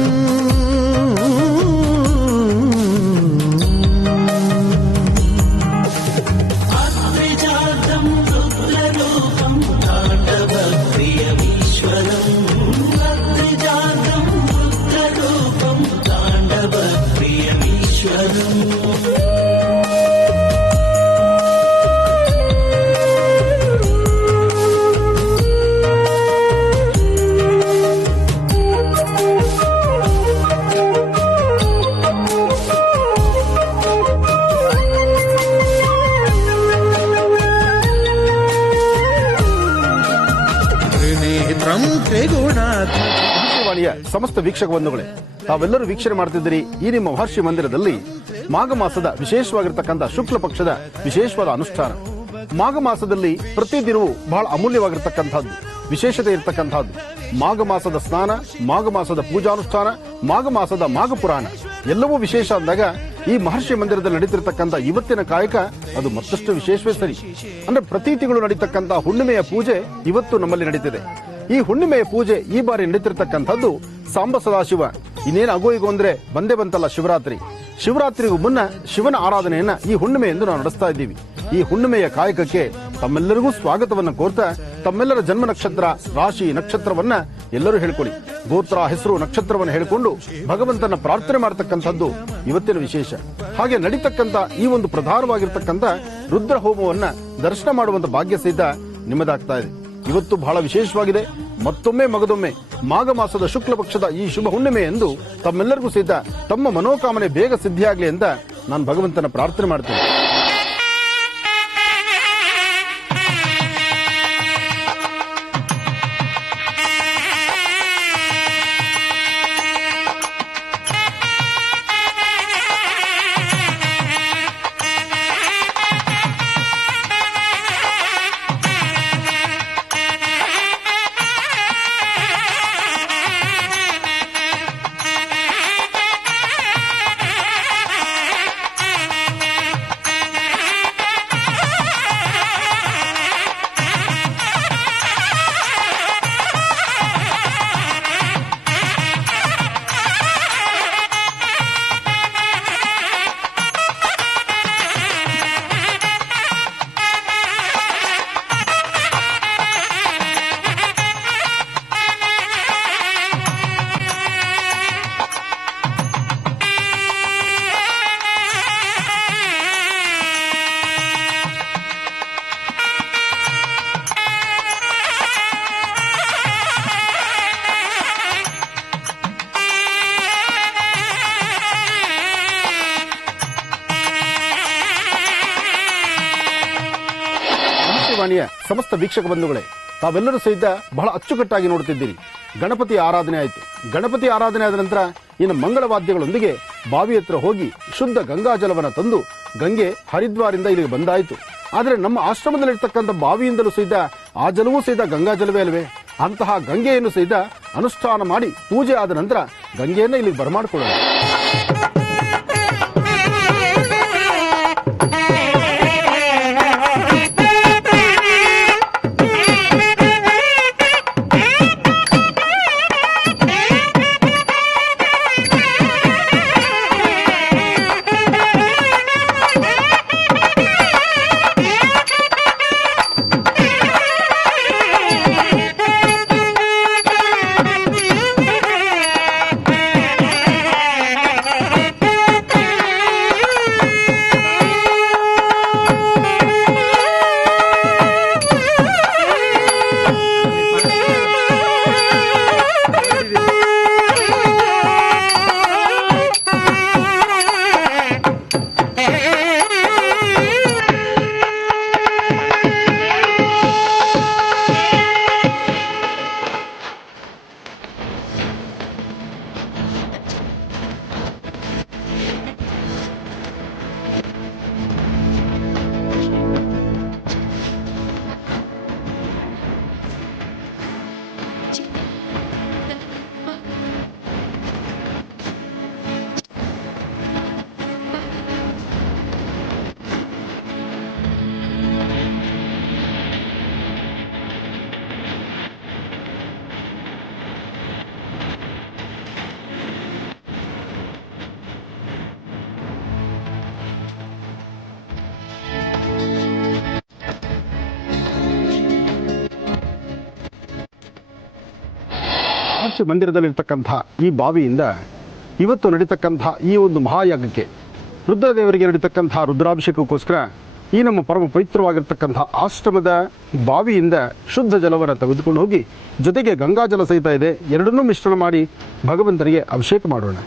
ವಾಣಿಯ ಸಮಸ್ತ ವೀಕ್ಷಕ ಬಂಧುಗಳೇ, ತಾವೆಲ್ಲರೂ ವೀಕ್ಷಣೆ ಮಾಡ್ತಿದ್ದೀರಿ ಈ ನಿಮ್ಮ ಮಹರ್ಷಿ ಮಂದಿರದಲ್ಲಿ ಮಾಘ ಮಾಸದ ವಿಶೇಷವಾಗಿರ್ತಕ್ಕಂಥ ಶುಕ್ಲ ಪಕ್ಷದ ವಿಶೇಷವಾದ ಅನುಷ್ಠಾನ. ಮಾಘ ಮಾಸದಲ್ಲಿ ಪ್ರತಿದಿನವೂ ಬಹಳ ಅಮೂಲ್ಯವಾಗಿರ್ತಕ್ಕಂಥದ್ದು, ವಿಶೇಷತೆ ಇರತಕ್ಕಂಥದ್ದು. ಮಾಘ ಮಾಸದ ಸ್ನಾನ, ಮಾಘ ಮಾಸದ ಪೂಜಾನುಷ್ಠಾನ, ಮಾಘ ಮಾಸದ ಮಾಘ ಪುರಾಣ ಎಲ್ಲವೂ ವಿಶೇಷ ಅಂದಾಗ ಈ ಮಹರ್ಷಿ ಮಂದಿರದಲ್ಲಿ ನಡೀತಿರ್ತಕ್ಕಂಥ ಇವತ್ತಿನ ಕಾಯಕ ಅದು ಮತ್ತಷ್ಟು ವಿಶೇಷವೇ ಸರಿ. ಅಂದ್ರೆ ಪ್ರತಿ ತಿಂಗಳು ನಡೀತಕ್ಕಂಥ ಹುಣ್ಣಿಮೆಯ ಪೂಜೆ ಇವತ್ತು ನಮ್ಮಲ್ಲಿ ನಡೀತಿದೆ. ಈ ಹುಣ್ಣಿಮೆಯ ಪೂಜೆ ಈ ಬಾರಿ ನಡೀತಿರ್ತಕ್ಕಂಥದ್ದು ಸಾಂಬ ಸದಾಶಿವ. ಇನ್ನೇನು ಆಗೋ ಅಂದ್ರೆ ಬಂದೇ ಬಂತಲ್ಲ ಶಿವರಾತ್ರಿ. ಶಿವರಾತ್ರಿಗೂ ಮುನ್ನ ಶಿವನ ಆರಾಧನೆಯನ್ನ ಈ ಹುಣ್ಣಿಮೆ ಎಂದು ನಾವು ನಡೆಸ್ತಾ ಇದ್ದೀವಿ. ಈ ಹುಣ್ಣಿಮೆಯ ಕಾಯಕಕ್ಕೆ ತಮ್ಮೆಲ್ಲರಿಗೂ ಸ್ವಾಗತವನ್ನ ಕೋರ್ತಾ ತಮ್ಮೆಲ್ಲರ ಜನ್ಮ ನಕ್ಷತ್ರ, ರಾಶಿ, ನಕ್ಷತ್ರವನ್ನ ಎಲ್ಲರೂ ಹೇಳ್ಕೊಳ್ಳಿ. ಗೋತ್ರ, ಹೆಸರು, ನಕ್ಷತ್ರವನ್ನು ಹೇಳಿಕೊಂಡು ಭಗವಂತನ ಪ್ರಾರ್ಥನೆ ಮಾಡತಕ್ಕಂಥದ್ದು ಇವತ್ತಿನ ವಿಶೇಷ. ಹಾಗೆ ನಡೀತಕ್ಕಂಥ ಈ ಒಂದು ಪ್ರಧಾನವಾಗಿರ್ತಕ್ಕಂಥ ರುದ್ರ ಹೋಮವನ್ನ ದರ್ಶನ ಮಾಡುವಂತ ಭಾಗ್ಯ ಸಹಿತ ನಿಮ್ಮದಾಗ್ತಾ ಇದೆ. ಇವತ್ತು ಬಹಳ ವಿಶೇಷವಾಗಿದೆ. ಮತ್ತೊಮ್ಮೆ ಮಗದೊಮ್ಮೆ ಮಾಘ ಮಾಸದ ಶುಕ್ಲ ಪಕ್ಷದ ಈ ಶುಭ ಹುಣ್ಣಿಮೆ ಎಂದು ತಮ್ಮೆಲ್ಲರಿಗೂ ಸಹಿತ ತಮ್ಮ ಮನೋಕಾಮನೆ ಬೇಗ ಸಿದ್ಧಿಯಾಗಲಿ ಅಂತ ನಾನು ಭಗವಂತನ ಪ್ರಾರ್ಥನೆ ಮಾಡ್ತೇನೆ. ವಾಣಿಯ ಸಮಸ್ತ ವೀಕ್ಷಕ ಬಂಧುಗಳೇ, ತಾವೆಲ್ಲರೂ ಸಹಿತ ಬಹಳ ಅಚ್ಚುಕಟ್ಟಾಗಿ ನೋಡುತ್ತಿದ್ದೀರಿ. ಗಣಪತಿ ಆರಾಧನೆ ಆಯಿತು. ಗಣಪತಿ ಆರಾಧನೆ ಆದ ನಂತರ ಇನ್ನು ಮಂಗಳವಾದ್ಯಗಳೊಂದಿಗೆ ಬಾವಿ ಹತ್ರ ಹೋಗಿ ಶುದ್ಧ ಗಂಗಾಜಲವನ್ನು ತಂದು ಗಂಗೆ ಹರಿದ್ವಾರಿಂದ ಇಲ್ಲಿಗೆ ಬಂದಾಯಿತು. ಆದರೆ ನಮ್ಮ ಆಶ್ರಮದಲ್ಲಿರ್ತಕ್ಕಂಥ ಬಾವಿಯಿಂದಲೂ ಸಹಿತ ಆ ಜಲವೂ ಸಹಿತ ಗಂಗಾಜಲವೇ ಅಲ್ವೇ? ಅಂತಹ ಗಂಗೆಯನ್ನು ಸಹಿತ ಅನುಷ್ಠಾನ ಮಾಡಿ ಪೂಜೆ ಆದ ನಂತರ ಗಂಗೆಯನ್ನ ಇಲ್ಲಿಗೆ ಬರಮಾಡಿಕೊಳ್ಳೋಣ. ಮಹರ್ಷಿ ಮಂದಿರದಲ್ಲಿರ್ತಕ್ಕಂಥ ಈ ಬಾವಿಯಿಂದ ಇವತ್ತು ನಡೀತಕ್ಕಂಥ ಈ ಒಂದು ಮಹಾಯಾಗಕ್ಕೆ ರುದ್ರದೇವರಿಗೆ ನಡೀತಕ್ಕಂಥ ರುದ್ರಾಭಿಷೇಕಕ್ಕೋಸ್ಕರ ಈ ನಮ್ಮ ಪರಮ ಪವಿತ್ರವಾಗಿರ್ತಕ್ಕಂಥ ಆಶ್ರಮದ ಬಾವಿಯಿಂದ ಶುದ್ಧ ಜಲವನ್ನು ತೆಗೆದುಕೊಂಡು ಹೋಗಿ ಜೊತೆಗೆ ಗಂಗಾಜಲ ಸಹಿತ ಇದೆ, ಎರಡನ್ನೂ ಮಿಶ್ರಣ ಮಾಡಿ ಭಗವಂತನಿಗೆ ಅಭಿಷೇಕ ಮಾಡೋಣ.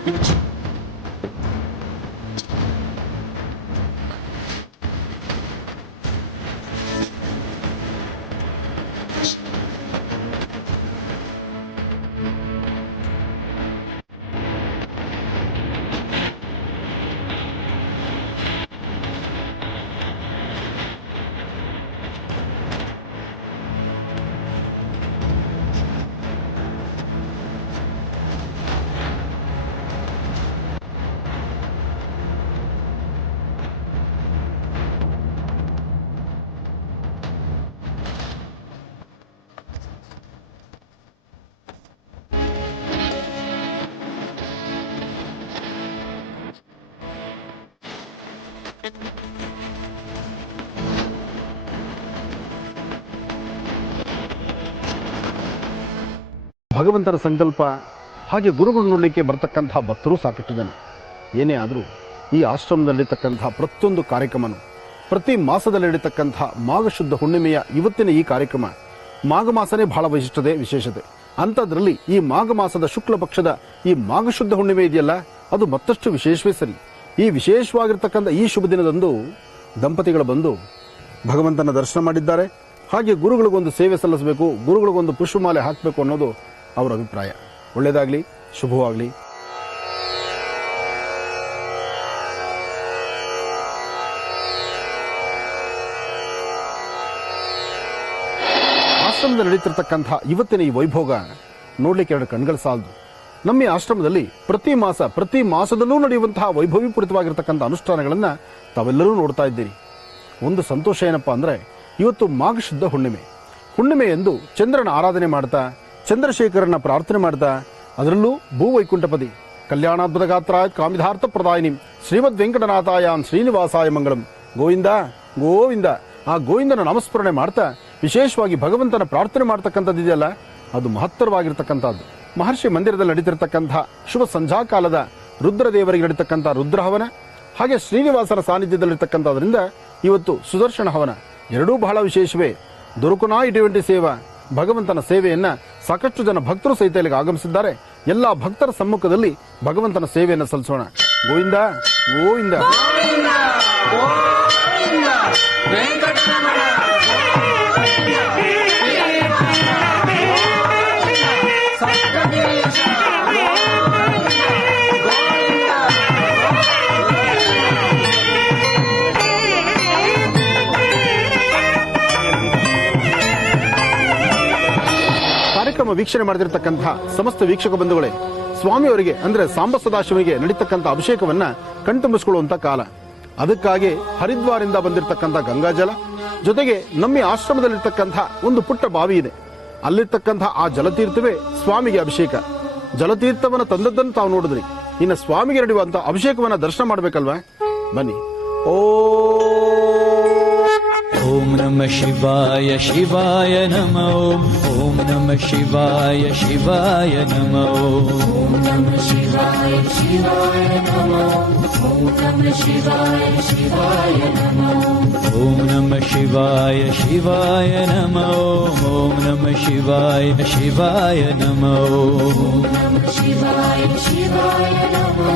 ಭಗವಂತನ ಸಂಕಲ್ಪ ಹಾಗೆ ಗುರುಗಳು ನೋಡಲಿಕ್ಕೆ ಬರ್ತಕ್ಕಂಥ ಭಕ್ತರು ಸಾಕಷ್ಟು ಜನ. ಏನೇ ಆದರೂ ಈ ಆಶ್ರಮದಲ್ಲಿರ್ತಕ್ಕಂಥ ಪ್ರತಿಯೊಂದು ಕಾರ್ಯಕ್ರಮನು ಪ್ರತಿ ಮಾಸದಲ್ಲಿ ನಡೀತಕ್ಕಂಥ ಮಾಘ ಶುದ್ಧ ಹುಣ್ಣಿಮೆಯ ಇವತ್ತಿನ ಈ ಕಾರ್ಯಕ್ರಮ ಮಾಘ ಮಾಸನೇ ಬಹಳ ವಿಶೇಷತೆ. ಅಂಥದ್ರಲ್ಲಿ ಈ ಮಾಘ ಮಾಸದ ಶುಕ್ಲ ಪಕ್ಷದ ಈ ಮಾಘ ಶುದ್ಧ ಹುಣ್ಣಿಮೆ ಇದೆಯಲ್ಲ, ಅದು ಮತ್ತಷ್ಟು ವಿಶೇಷವೇ ಸರಿ. ಈ ವಿಶೇಷವಾಗಿರ್ತಕ್ಕಂಥ ಈ ಶುಭ ದಿನದಂದು ದಂಪತಿಗಳು ಬಂದು ಭಗವಂತನ ದರ್ಶನ ಮಾಡಿದ್ದಾರೆ. ಹಾಗೆ ಗುರುಗಳಿಗೊಂದು ಸೇವೆ ಸಲ್ಲಿಸಬೇಕು, ಗುರುಗಳಿಗೊಂದು ಪುಷ್ಪಮಾಲೆ ಹಾಕಬೇಕು ಅನ್ನೋದು ಅವರ ಅಭಿಪ್ರಾಯ. ಒಳ್ಳೆಯದಾಗಲಿ, ಶುಭವಾಗಲಿ. ಆಶ್ರಮದಲ್ಲಿ ನಡೀತಿರ್ತಕ್ಕಂಥ ಇವತ್ತಿನ ಈ ವೈಭೋಗ ನೋಡ್ಲಿಕ್ಕೆ ಎರಡು ಕಣ್ಗಳು ಸಾಲದು. ನಮ್ಮ ಈ ಆಶ್ರಮದಲ್ಲಿ ಪ್ರತಿ ಮಾಸದಲ್ಲೂ ನಡೆಯುವಂತಹ ವೈಭವೀಪೂರಿತವಾಗಿರ್ತಕ್ಕಂಥ ಅನುಷ್ಠಾನಗಳನ್ನು ತಾವೆಲ್ಲರೂ ನೋಡ್ತಾ ಇದ್ದೀರಿ. ಒಂದು ಸಂತೋಷ ಏನಪ್ಪಾ ಅಂದರೆ, ಇವತ್ತು ಮಾಘ ಶುದ್ಧ ಹುಣ್ಣಿಮೆ ಎಂದು ಚಂದ್ರನ ಆರಾಧನೆ ಮಾಡ್ತಾ, ಚಂದ್ರಶೇಖರನ ಪ್ರಾರ್ಥನೆ ಮಾಡ್ತಾ, ಅದರಲ್ಲೂ ಭೂವೈಕುಂಠಪದಿ ಕಲ್ಯಾಣಾದ್ಭುತ ಗಾತ್ರಾಯ ಕಾಮಿಧಾರ್ಥ ಪ್ರದಾಯಿನಿ ಶ್ರೀಮದ್ ವೆಂಕಟನಾಥಾಯಾನ್ ಶ್ರೀನಿವಾಸಾಯ ಮಂಗಳಂ ಗೋವಿಂದ ಗೋವಿಂದ ಆ ಗೋವಿಂದನ ನಾಮಸ್ಮರಣೆ ಮಾಡ್ತಾ ವಿಶೇಷವಾಗಿ ಭಗವಂತನ ಪ್ರಾರ್ಥನೆ ಮಾಡ್ತಕ್ಕಂಥದ್ದಿದೆಯಲ್ಲ, ಅದು ಮಹತ್ತರವಾಗಿರ್ತಕ್ಕಂಥದ್ದು. ಮಹರ್ಷಿ ಮಂದಿರದಲ್ಲಿ ನಡೀತಿರ್ತಕ್ಕಂಥ ಶುಭ ಸಂಧ್ಯಾಕಾಲದ ರುದ್ರದೇವರಿಗೆ ನಡೀತಕ್ಕಂಥ ರುದ್ರಹವನ ಹಾಗೆ ಶ್ರೀನಿವಾಸನ ಸಾನ್ನಿಧ್ಯದಲ್ಲಿರ್ತಕ್ಕಂಥದ್ರಿಂದ ಇವತ್ತು ಸುದರ್ಶನ ಹವನ ಎರಡೂ ಬಹಳ ವಿಶೇಷವೇ. ದೊರಕುನಾ ಇటువంటి ಸೇವಾ ಭಗವಂತನ ಸೇವೆಯನ್ನ ಸಾಕಷ್ಟು ಜನ ಭಕ್ತರು ಸಹಿತ ಇಲ್ಲಿಗೆ ಆಗಮಿಸಿದ್ದಾರೆ. ಎಲ್ಲಾ ಭಕ್ತರ ಸಮ್ಮುಖದಲ್ಲಿ ಭಗವಂತನ ಸೇವೆಯನ್ನು ಸಲ್ಲಿಸೋಣ. ಗೋವಿಂದ ಗೋವಿಂದ ಕಾರ್ಯಕ್ರಮ ವೀಕ್ಷಣೆ ಮಾಡಿದಿರತಕ್ಕಂತಹ ಸಮಸ್ತ ವೀಕ್ಷಕ ಬಂಧುಗಳೇ, ಸ್ವಾಮಿಯವರಿಗೆ ಅಂದ್ರೆ ಸಾಂಬ ಸದಾಶಿವನಿಗೆ ನಡೀತಕ್ಕಂಥ ಅಭಿಷೇಕವನ್ನ ಕಣ್ತುಂಬಿಸಿಕೊಳ್ಳುವಂತ ಕಾಲ. ಅದಕ್ಕಾಗಿ ಹರಿದ್ವಾರಿಂದ ಬಂದಿರತಕ್ಕಂಥ ಗಂಗಾಜಲ ಜೊತೆಗೆ ನಮ್ಮ ಆಶ್ರಮದಲ್ಲಿರ್ತಕ್ಕಂಥ ಒಂದು ಪುಟ್ಟ ಬಾವಿ ಇದೆ. ಅಲ್ಲಿರ್ತಕ್ಕಂಥ ಆ ಜಲತೀರ್ಥವೇ ಸ್ವಾಮಿಗೆ ಅಭಿಷೇಕ. ಜಲತೀರ್ಥವನ್ನ ತಂದದ್ದನ್ನು ತಾವು ನೋಡಿದ್ರಿ. ಇನ್ನು ಸ್ವಾಮಿಗೆ ನಡೆಯುವಂತ ಅಭಿಷೇಕವನ್ನ ದರ್ಶನ ಮಾಡ್ಬೇಕಲ್ವಾ? ಬನ್ನಿ. ಓಂ ನಮಃ ಶಿವಾಯ ಶಿವಾಯ ನಮಃ. ಓಂ ನಮಃ ಶಿವಾಯ ಶಿವಾಯ ನಮಃ. ಓಂ ನಮಃ ಶಿವಾಯ ಶಿವಾಯ ನಮಃ. ಓಂ ನಮಃ ಶಿವಾಯ ಶಿವಾಯ ನಮಃ. ಓಂ ನಮಃ ಶಿವಾಯ ಶಿವಾಯ ನಮಃ. ಓಂ ನಮಃ ಶಿವಾಯ ಶಿವಾಯ ನಮಃ. ಓಂ ನಮಃ ಶಿವಾಯ ಶಿವಾಯ ನಮಃ.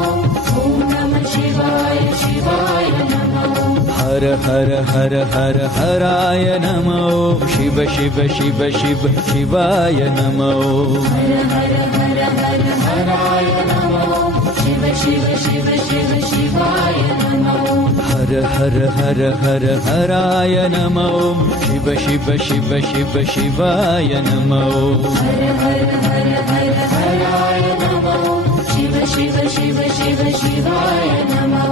ಓಂ ನಮಃ ಶಿವಾಯ ಶಿವಾಯ ನಮಃ. ಹರ ಹರ ಹರ ಹರ ಹರಾಯ ನಮೋ. ಶಿವ ಶಿವ ಶಿವ ಶಿವ ಶಿವಾಯ ನಮೋ. ಹರ ಹರ ಹರ ಹರ ಹರಾಯ ನಮೋ. ಶಿವ ಶಿವ ಶಿವ ಶಿವ ಶಿವಾಯ ನಮೋ. ಹರ ಹರ ಹರ ಹರ ಹರಾಯ ನಮೋ. ಶಿವ ಶಿವ ಶಿವ ಶಿವ ಶಿವಾಯ ನಮೋ. ಹರ ಹರ ಹರ ಹರ ಹರಾಯ ನಮೋ. ಶಿವ ಶಿವ ಶಿವ ಶಿವ ಶಿವಾಯ ನಮೋ.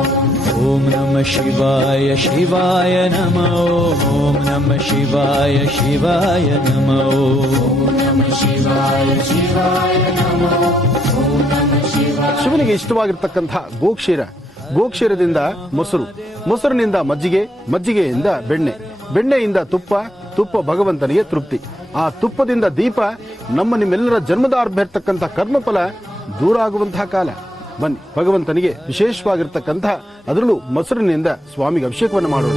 ಓಂ ನಮಃ ಶಿವಾಯ ಶಿವಾಯ ನಮಃ. ಓಂ ನಮಃ ಶಿವಾಯ ಶಿವಾಯ ನಮಃ. ಓಂ ನಮಃ ಶಿವಾಯ ಶಿವಾಯ ನಮಃ. ಓಂ ನಮಃ ಶಿವಾಯ. ಶಿವನಿಗೆ ಇಷ್ಟವಾಗಿರ್ತಕ್ಕಂಥ ಗೋಕ್ಷೀರದಿಂದ ಮೊಸರು, ಮೊಸರಿನಿಂದ ಮಜ್ಜಿಗೆ, ಮಜ್ಜಿಗೆಯಿಂದ ಬೆಣ್ಣೆ, ಬೆಣ್ಣೆಯಿಂದ ತುಪ್ಪ, ತುಪ್ಪ ಭಗವಂತನಿಗೆ ತೃಪ್ತಿ. ಆ ತುಪ್ಪದಿಂದ ದೀಪ ನಿಮ್ಮೆಲ್ಲರ ಜನ್ಮದ ಇರ್ತಕ್ಕಂಥ ಕರ್ಮಫಲ ದೂರ ಆಗುವಂತಹ ಕಾಲ. ಬನ್ನಿ ಭಗವಂತನಿಗೆ ವಿಶೇಷವಾಗಿರ್ತಕ್ಕಂಥ ಅದರಲ್ಲೂ ಮೊಸರಿನಿಂದ ಸ್ವಾಮಿಗೆ ಅಭಿಷೇಕವನ್ನು ಮಾಡೋಣ.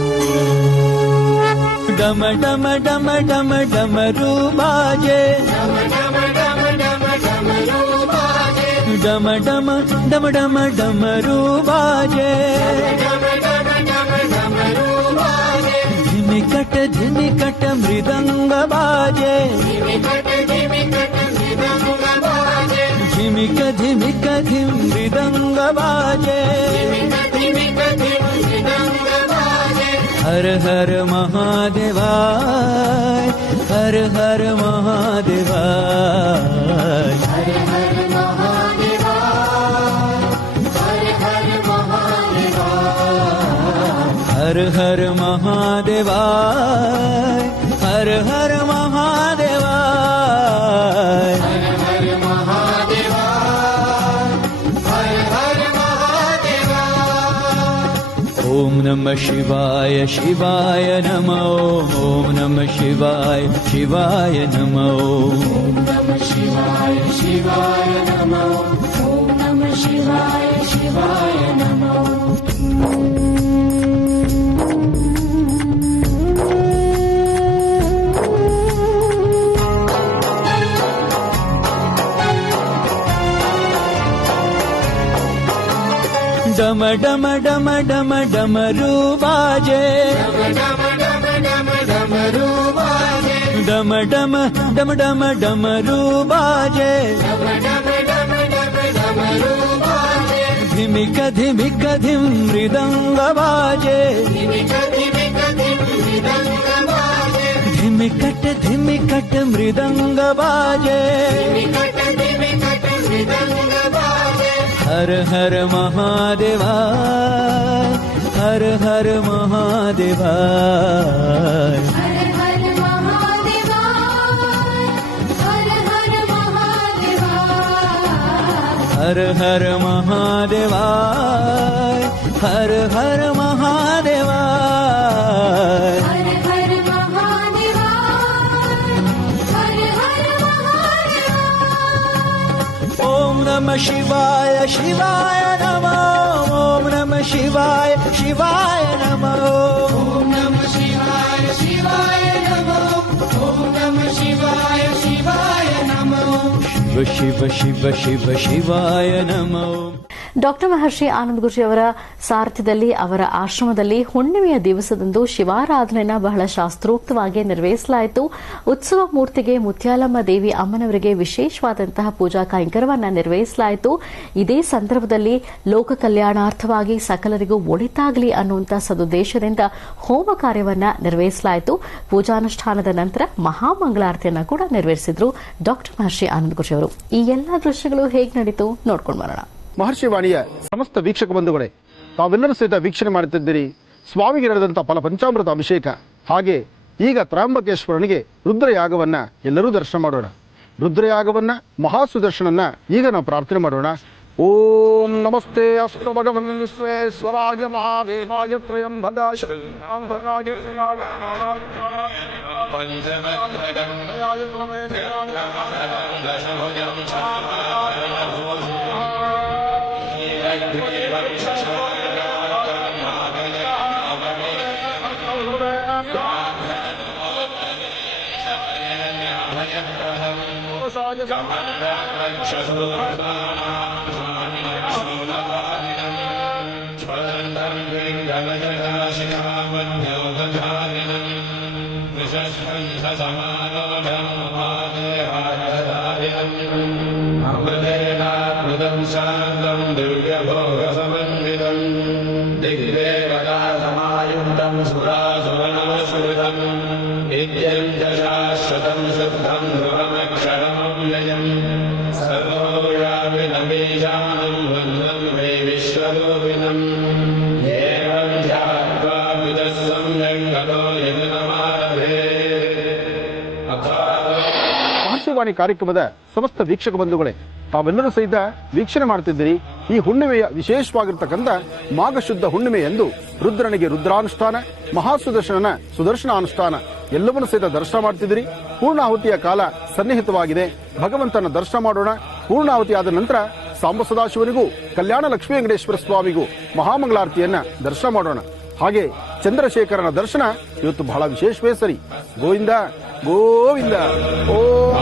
ಡಮ ಡಮ ಡಮ ಡಮ ಡಮರು ಬಾಜೆ, ಡಮ ಡಮ ಡಮ ಡಮ ಡಮರು ಬಾಜೆ, ಧಿಮಿಕಟ ಮೃದಂಗ ಬಾಜೆ, ಧಿಮಿಕ ಧಿಮಿಕ ಧಿಮ್ ಮೃದಂಗ ಬಾಜೆ. ಹರ ಹರ ಮಹಾದೇವಾಯ, ಹರ ಹರ ಮಹಾದೇವಾಯ, ಹರ ಹರ ಮಹಾದೇವಾಯ, ಹರ ಹರ ಮಹಾದೇವಾಯ. ಓಂ ನಮಃ ಶಿವಾಯ ಶಿವಾಯ ನಮೋ, ಓಂ ನಮಃ ಶಿವಾಯ ಶಿವಾಯ ನಮೋ, ಓಂ ನಮಃ ಶಿವಾಯ ಶಿವಾಯ ನಮೋ, ಓಂ ನಮಃ ಶಿವಾಯ ಶಿವಾಯ ನಮೋ. ಡಮ ಡಮ ಡಮ ಡಮ ಡಮರು ಬಾಜೆ, ಡಮ ಡಮ ಡಮ ಡಮ ಡಮರು ಬಾಜೆ, ಧಿಮಿಕ ಧಿಮಿಕ ಧಿಮ್ ಮೃದಂಗ ಬಾಜೆ, ಧಿಮಿಕಟ ಧಿಮಿಕಟ ಮೃದಂಗ ಬಾಜೆ. ಹರ ಹರ ಮಹಾದೇವಾಯ, ಹರ ಹರ ಮಹಾದೇವಾಯ, ಹರ ಹರ ಮಹಾದೇವಾಯ, ಹರ ಹರ ಮಹಾದೇವಾಯ. ಓಂ ನಮಃ ಶಿವಾಯ ಶಿವಾಯ ನಮೋ, ಓಂ ನಮಃ ಶಿವಾಯ ಶಿವಾಯ ನಮೋ, ಓಂ ನಮಃ ಶಿವಾಯ ಶಿವಾಯ ನಮೋ, ಓಂ ನಮಃ ಶಿವಾಯ ಶಿವಾಯ ನಮೋ, ಶಿವ ಶಿವ ಶಿವ ಶಿವ ಶಿವಾಯ ನಮೋ. ಡಾಕ್ಟರ್ ಮಹರ್ಷಿ ಆನಂದ ಗುರೂಜಿ ಅವರ ಸಾರಥ್ಯದಲ್ಲಿ ಅವರ ಆಶ್ರಮದಲ್ಲಿ ಹುಣ್ಣಿಮೆಯ ದಿವಸದಂದು ಶಿವಾರಾಧನೆಯನ್ನು ಬಹಳ ಶಾಸ್ತ್ರೋಕ್ತವಾಗಿ ನಿರ್ವಹಿಸಲಾಯಿತು. ಉತ್ಸವ ಮೂರ್ತಿಗೆ ಮುತ್ಯಾಲಮ್ಮ ದೇವಿ ಅಮ್ಮನವರಿಗೆ ವಿಶೇಷವಾದಂತಹ ಪೂಜಾ ಕೈಂಕರ್ಯವನ್ನು ನಿರ್ವಹಿಸಲಾಯಿತು. ಇದೇ ಸಂದರ್ಭದಲ್ಲಿ ಲೋಕ ಕಲ್ಯಾಣಾರ್ಥವಾಗಿ ಸಕಲರಿಗೂ ಒಳಿತಾಗಲಿ ಅನ್ನುವಂತಹ ಸದುದ್ದೇಶದಿಂದ ಹೋಮ ಕಾರ್ಯವನ್ನು ನಿರ್ವಹಿಸಲಾಯಿತು. ಪೂಜಾನುಷ್ಠಾನದ ನಂತರ ಮಹಾಮಂಗಳಾರತಿಯನ್ನು ಕೂಡ ನೆರವೇರಿಸಿದ್ರು ಡಾಕ್ಟರ್ ಮಹರ್ಷಿ ಆನಂದ ಗುರೂಜಿ ಅವರು. ಈ ಎಲ್ಲಾ ದೃಶ್ಯಗಳು ಹೇಗೆ ನಡೀತು ನೋಡ್ಕೊಂಡು ಬರೋಣ. ಮಹರ್ಷಿ ವಾಣಿಯ ಸಮಸ್ತ ವೀಕ್ಷಕ ಬಂಧುಗಳೇ, ತಾವೆಲ್ಲರೂ ಸಹಿತ ವೀಕ್ಷಣೆ ಮಾಡುತ್ತಿದ್ದೀರಿ ಸ್ವಾಮಿಗೆ ನಡೆದಂಥ ಫಲ ಪಂಚಾಮೃತ ಅಭಿಷೇಕ. ಹಾಗೆ ಈಗ ತ್ರ್ಯಂಬಕೇಶ್ವರನಿಗೆ ರುದ್ರಯಾಗವನ್ನ ಎಲ್ಲರೂ ದರ್ಶನ ಮಾಡೋಣ. ರುದ್ರಯಾಗವನ್ನ ಮಹಾಸುದರ್ಶನನ್ನ ಈಗ ನಾವು ಪ್ರಾರ್ಥನೆ ಮಾಡೋಣ. ಓಂ ನಮಸ್ತೆ ಅಸ್ತು ಭಗವನ್ ವಿಶ್ವೇಶ್ವರಾಯ ಮಹಾದೇವಾಯ ತ್ರಯಂಬಕಾಯ शान्तं दिव्यभोगसमन्वितं दिग्देवतासमायुक्तं सुरासुरनमस्कृतं नित्यं च शाश्वतं शुद्धं ध्रुवमक्षरमव्ययं सर्वोव्यापिनमीशानं वन्दं वै विश्वरूपिणम् एवं ध्यात्वा विदः सम्यक् ततो यज्ञमारभे. ಮಹರ್ಷಿವಾಣಿ ಕಾರ್ಯಕ್ರಮದ ಸಮಸ್ತ ವೀಕ್ಷಕ ಬಂಧುಗಳೇ, ತಾವೆಲ್ಲರೂ ಸಹಿತ ವೀಕ್ಷಣೆ ಮಾಡ್ತಿದ್ದೀರಿ. ಈ ಹುಣ್ಣಿಮೆಯ ವಿಶೇಷವಾಗಿರ್ತಕ್ಕಂಥ ಮಾಘಶುದ್ಧ ಹುಣ್ಣಿಮೆ ಎಂದು ರುದ್ರನಿಗೆ ರುದ್ರಾನುಷ್ಠಾನ, ಮಹಾಸುದರ್ಶನನ ಸುದರ್ಶನ ಅನುಷ್ಠಾನ ಎಲ್ಲವನ್ನೂ ಸಹಿತ ದರ್ಶನ ಮಾಡ್ತಿದ್ದೀರಿ. ಪೂರ್ಣಾಹುತಿಯ ಕಾಲ ಸನ್ನಿಹಿತವಾಗಿದೆ. ಭಗವಂತನ ದರ್ಶನ ಮಾಡೋಣ. ಪೂರ್ಣಾಹುತಿ ಆದ ನಂತರ ಸಾಂಬ ಸದಾಶಿವನಿಗೂ ಕಲ್ಯಾಣ ಲಕ್ಷ್ಮೀ ವೆಂಕಟೇಶ್ವರ ಸ್ವಾಮಿಗೂ ಮಹಾಮಂಗಳಾರತಿಯನ್ನ ದರ್ಶನ ಮಾಡೋಣ. ಹಾಗೆ ಚಂದ್ರಶೇಖರನ ದರ್ಶನ ಇವತ್ತು ಬಹಳ ವಿಶೇಷವೇ ಸರಿ. ಗೋವಿಂದ ಗೋವಿಂದ. ಓಂ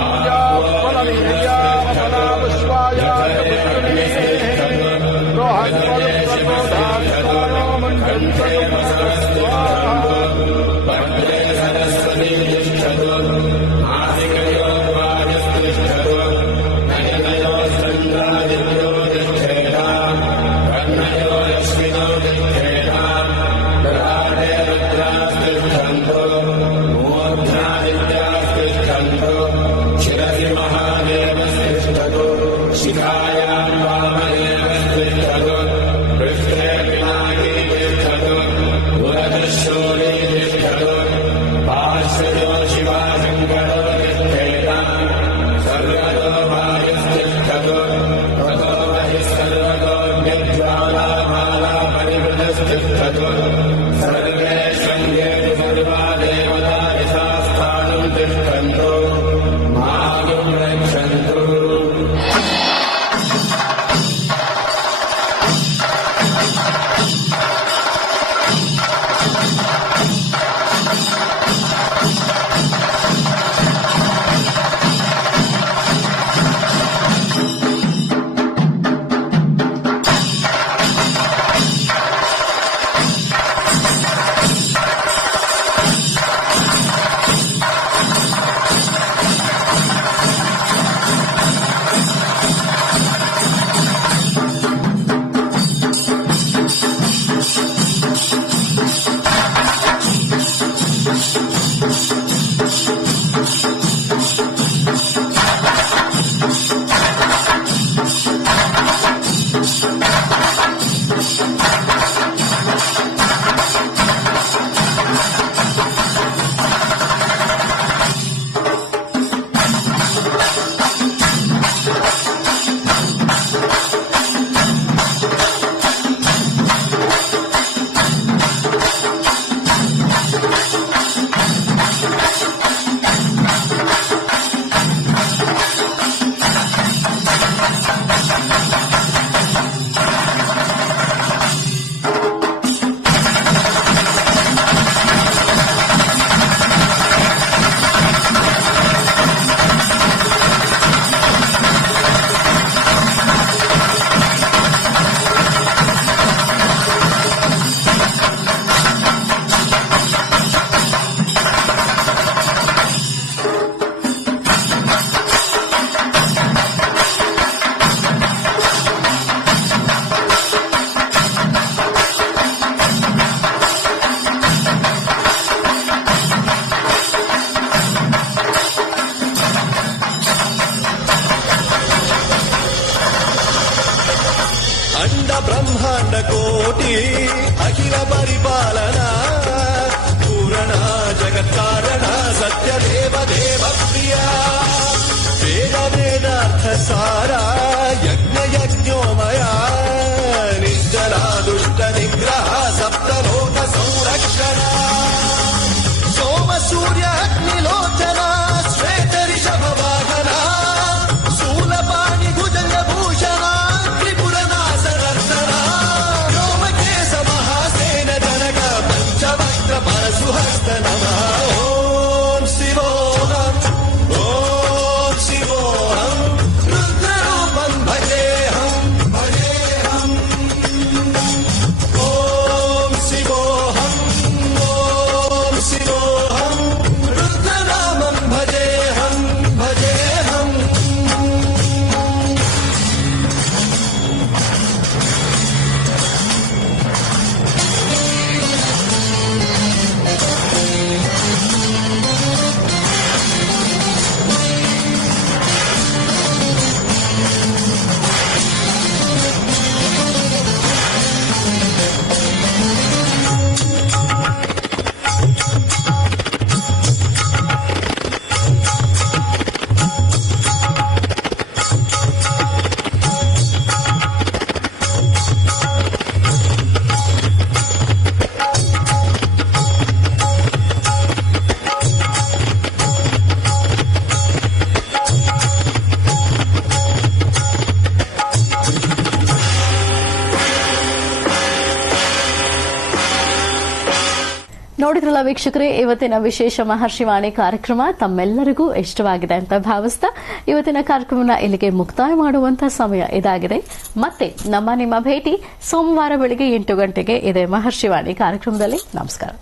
ಬ್ರಹ್ಮಾಂಡ ಕೋಟಿ ಅಖಿಲ ಪರಿಪಾಲನ ಪೂರಣ ಜಗತ್ಕಾರಣ ಸತ್ಯ ದೇವ ದೇವ ಪ್ರಿಯ ವೇದ ವೇದಾರ್ಥ ಸಾರ ಯಜ್ಞ ಯಜ್ಞೋಮಯ ನಿಶ್ಚಲ ದುಷ್ಟ ನಿಗ್ರಹ ಸಪ್ತಲೋಕ ಸಂರಕ್ಷಣ ಸೋಮ ಸೂರ್ಯ ಅಗ್ನಿಲೋಚನ ಶ್ವೇತ ರಿಷಭ ವಾಹನ ಸುಹಸ್ತ ನಮಃ ಓಂ ಶಿವೋಹಂ ರುದ್ರ ನೋಡಿದ್ರಲ್ಲ ವೀಕ್ಷಕರೇ, ಇವತ್ತಿನ ವಿಶೇಷ ಮಹರ್ಷಿವಾಣಿ ಕಾರ್ಯಕ್ರಮ ತಮ್ಮೆಲ್ಲರಿಗೂ ಇಷ್ಟವಾಗಿದೆ ಅಂತ ಭಾವಿಸ್ತಾ ಇವತ್ತಿನ ಕಾರ್ಯಕ್ರಮನ ಇಲ್ಲಿಗೆ ಮುಕ್ತಾಯ ಮಾಡುವಂತಹ ಸಮಯ ಇದಾಗಿದೆ. ಮತ್ತೆ ನಿಮ್ಮ ಭೇಟಿ ಸೋಮವಾರ ಬೆಳಿಗ್ಗೆ 8 ಗಂಟೆಗೆ ಇದೆ ಮಹರ್ಷಿವಾಣಿ ಕಾರ್ಯಕ್ರಮದಲ್ಲಿ. ನಮಸ್ಕಾರ.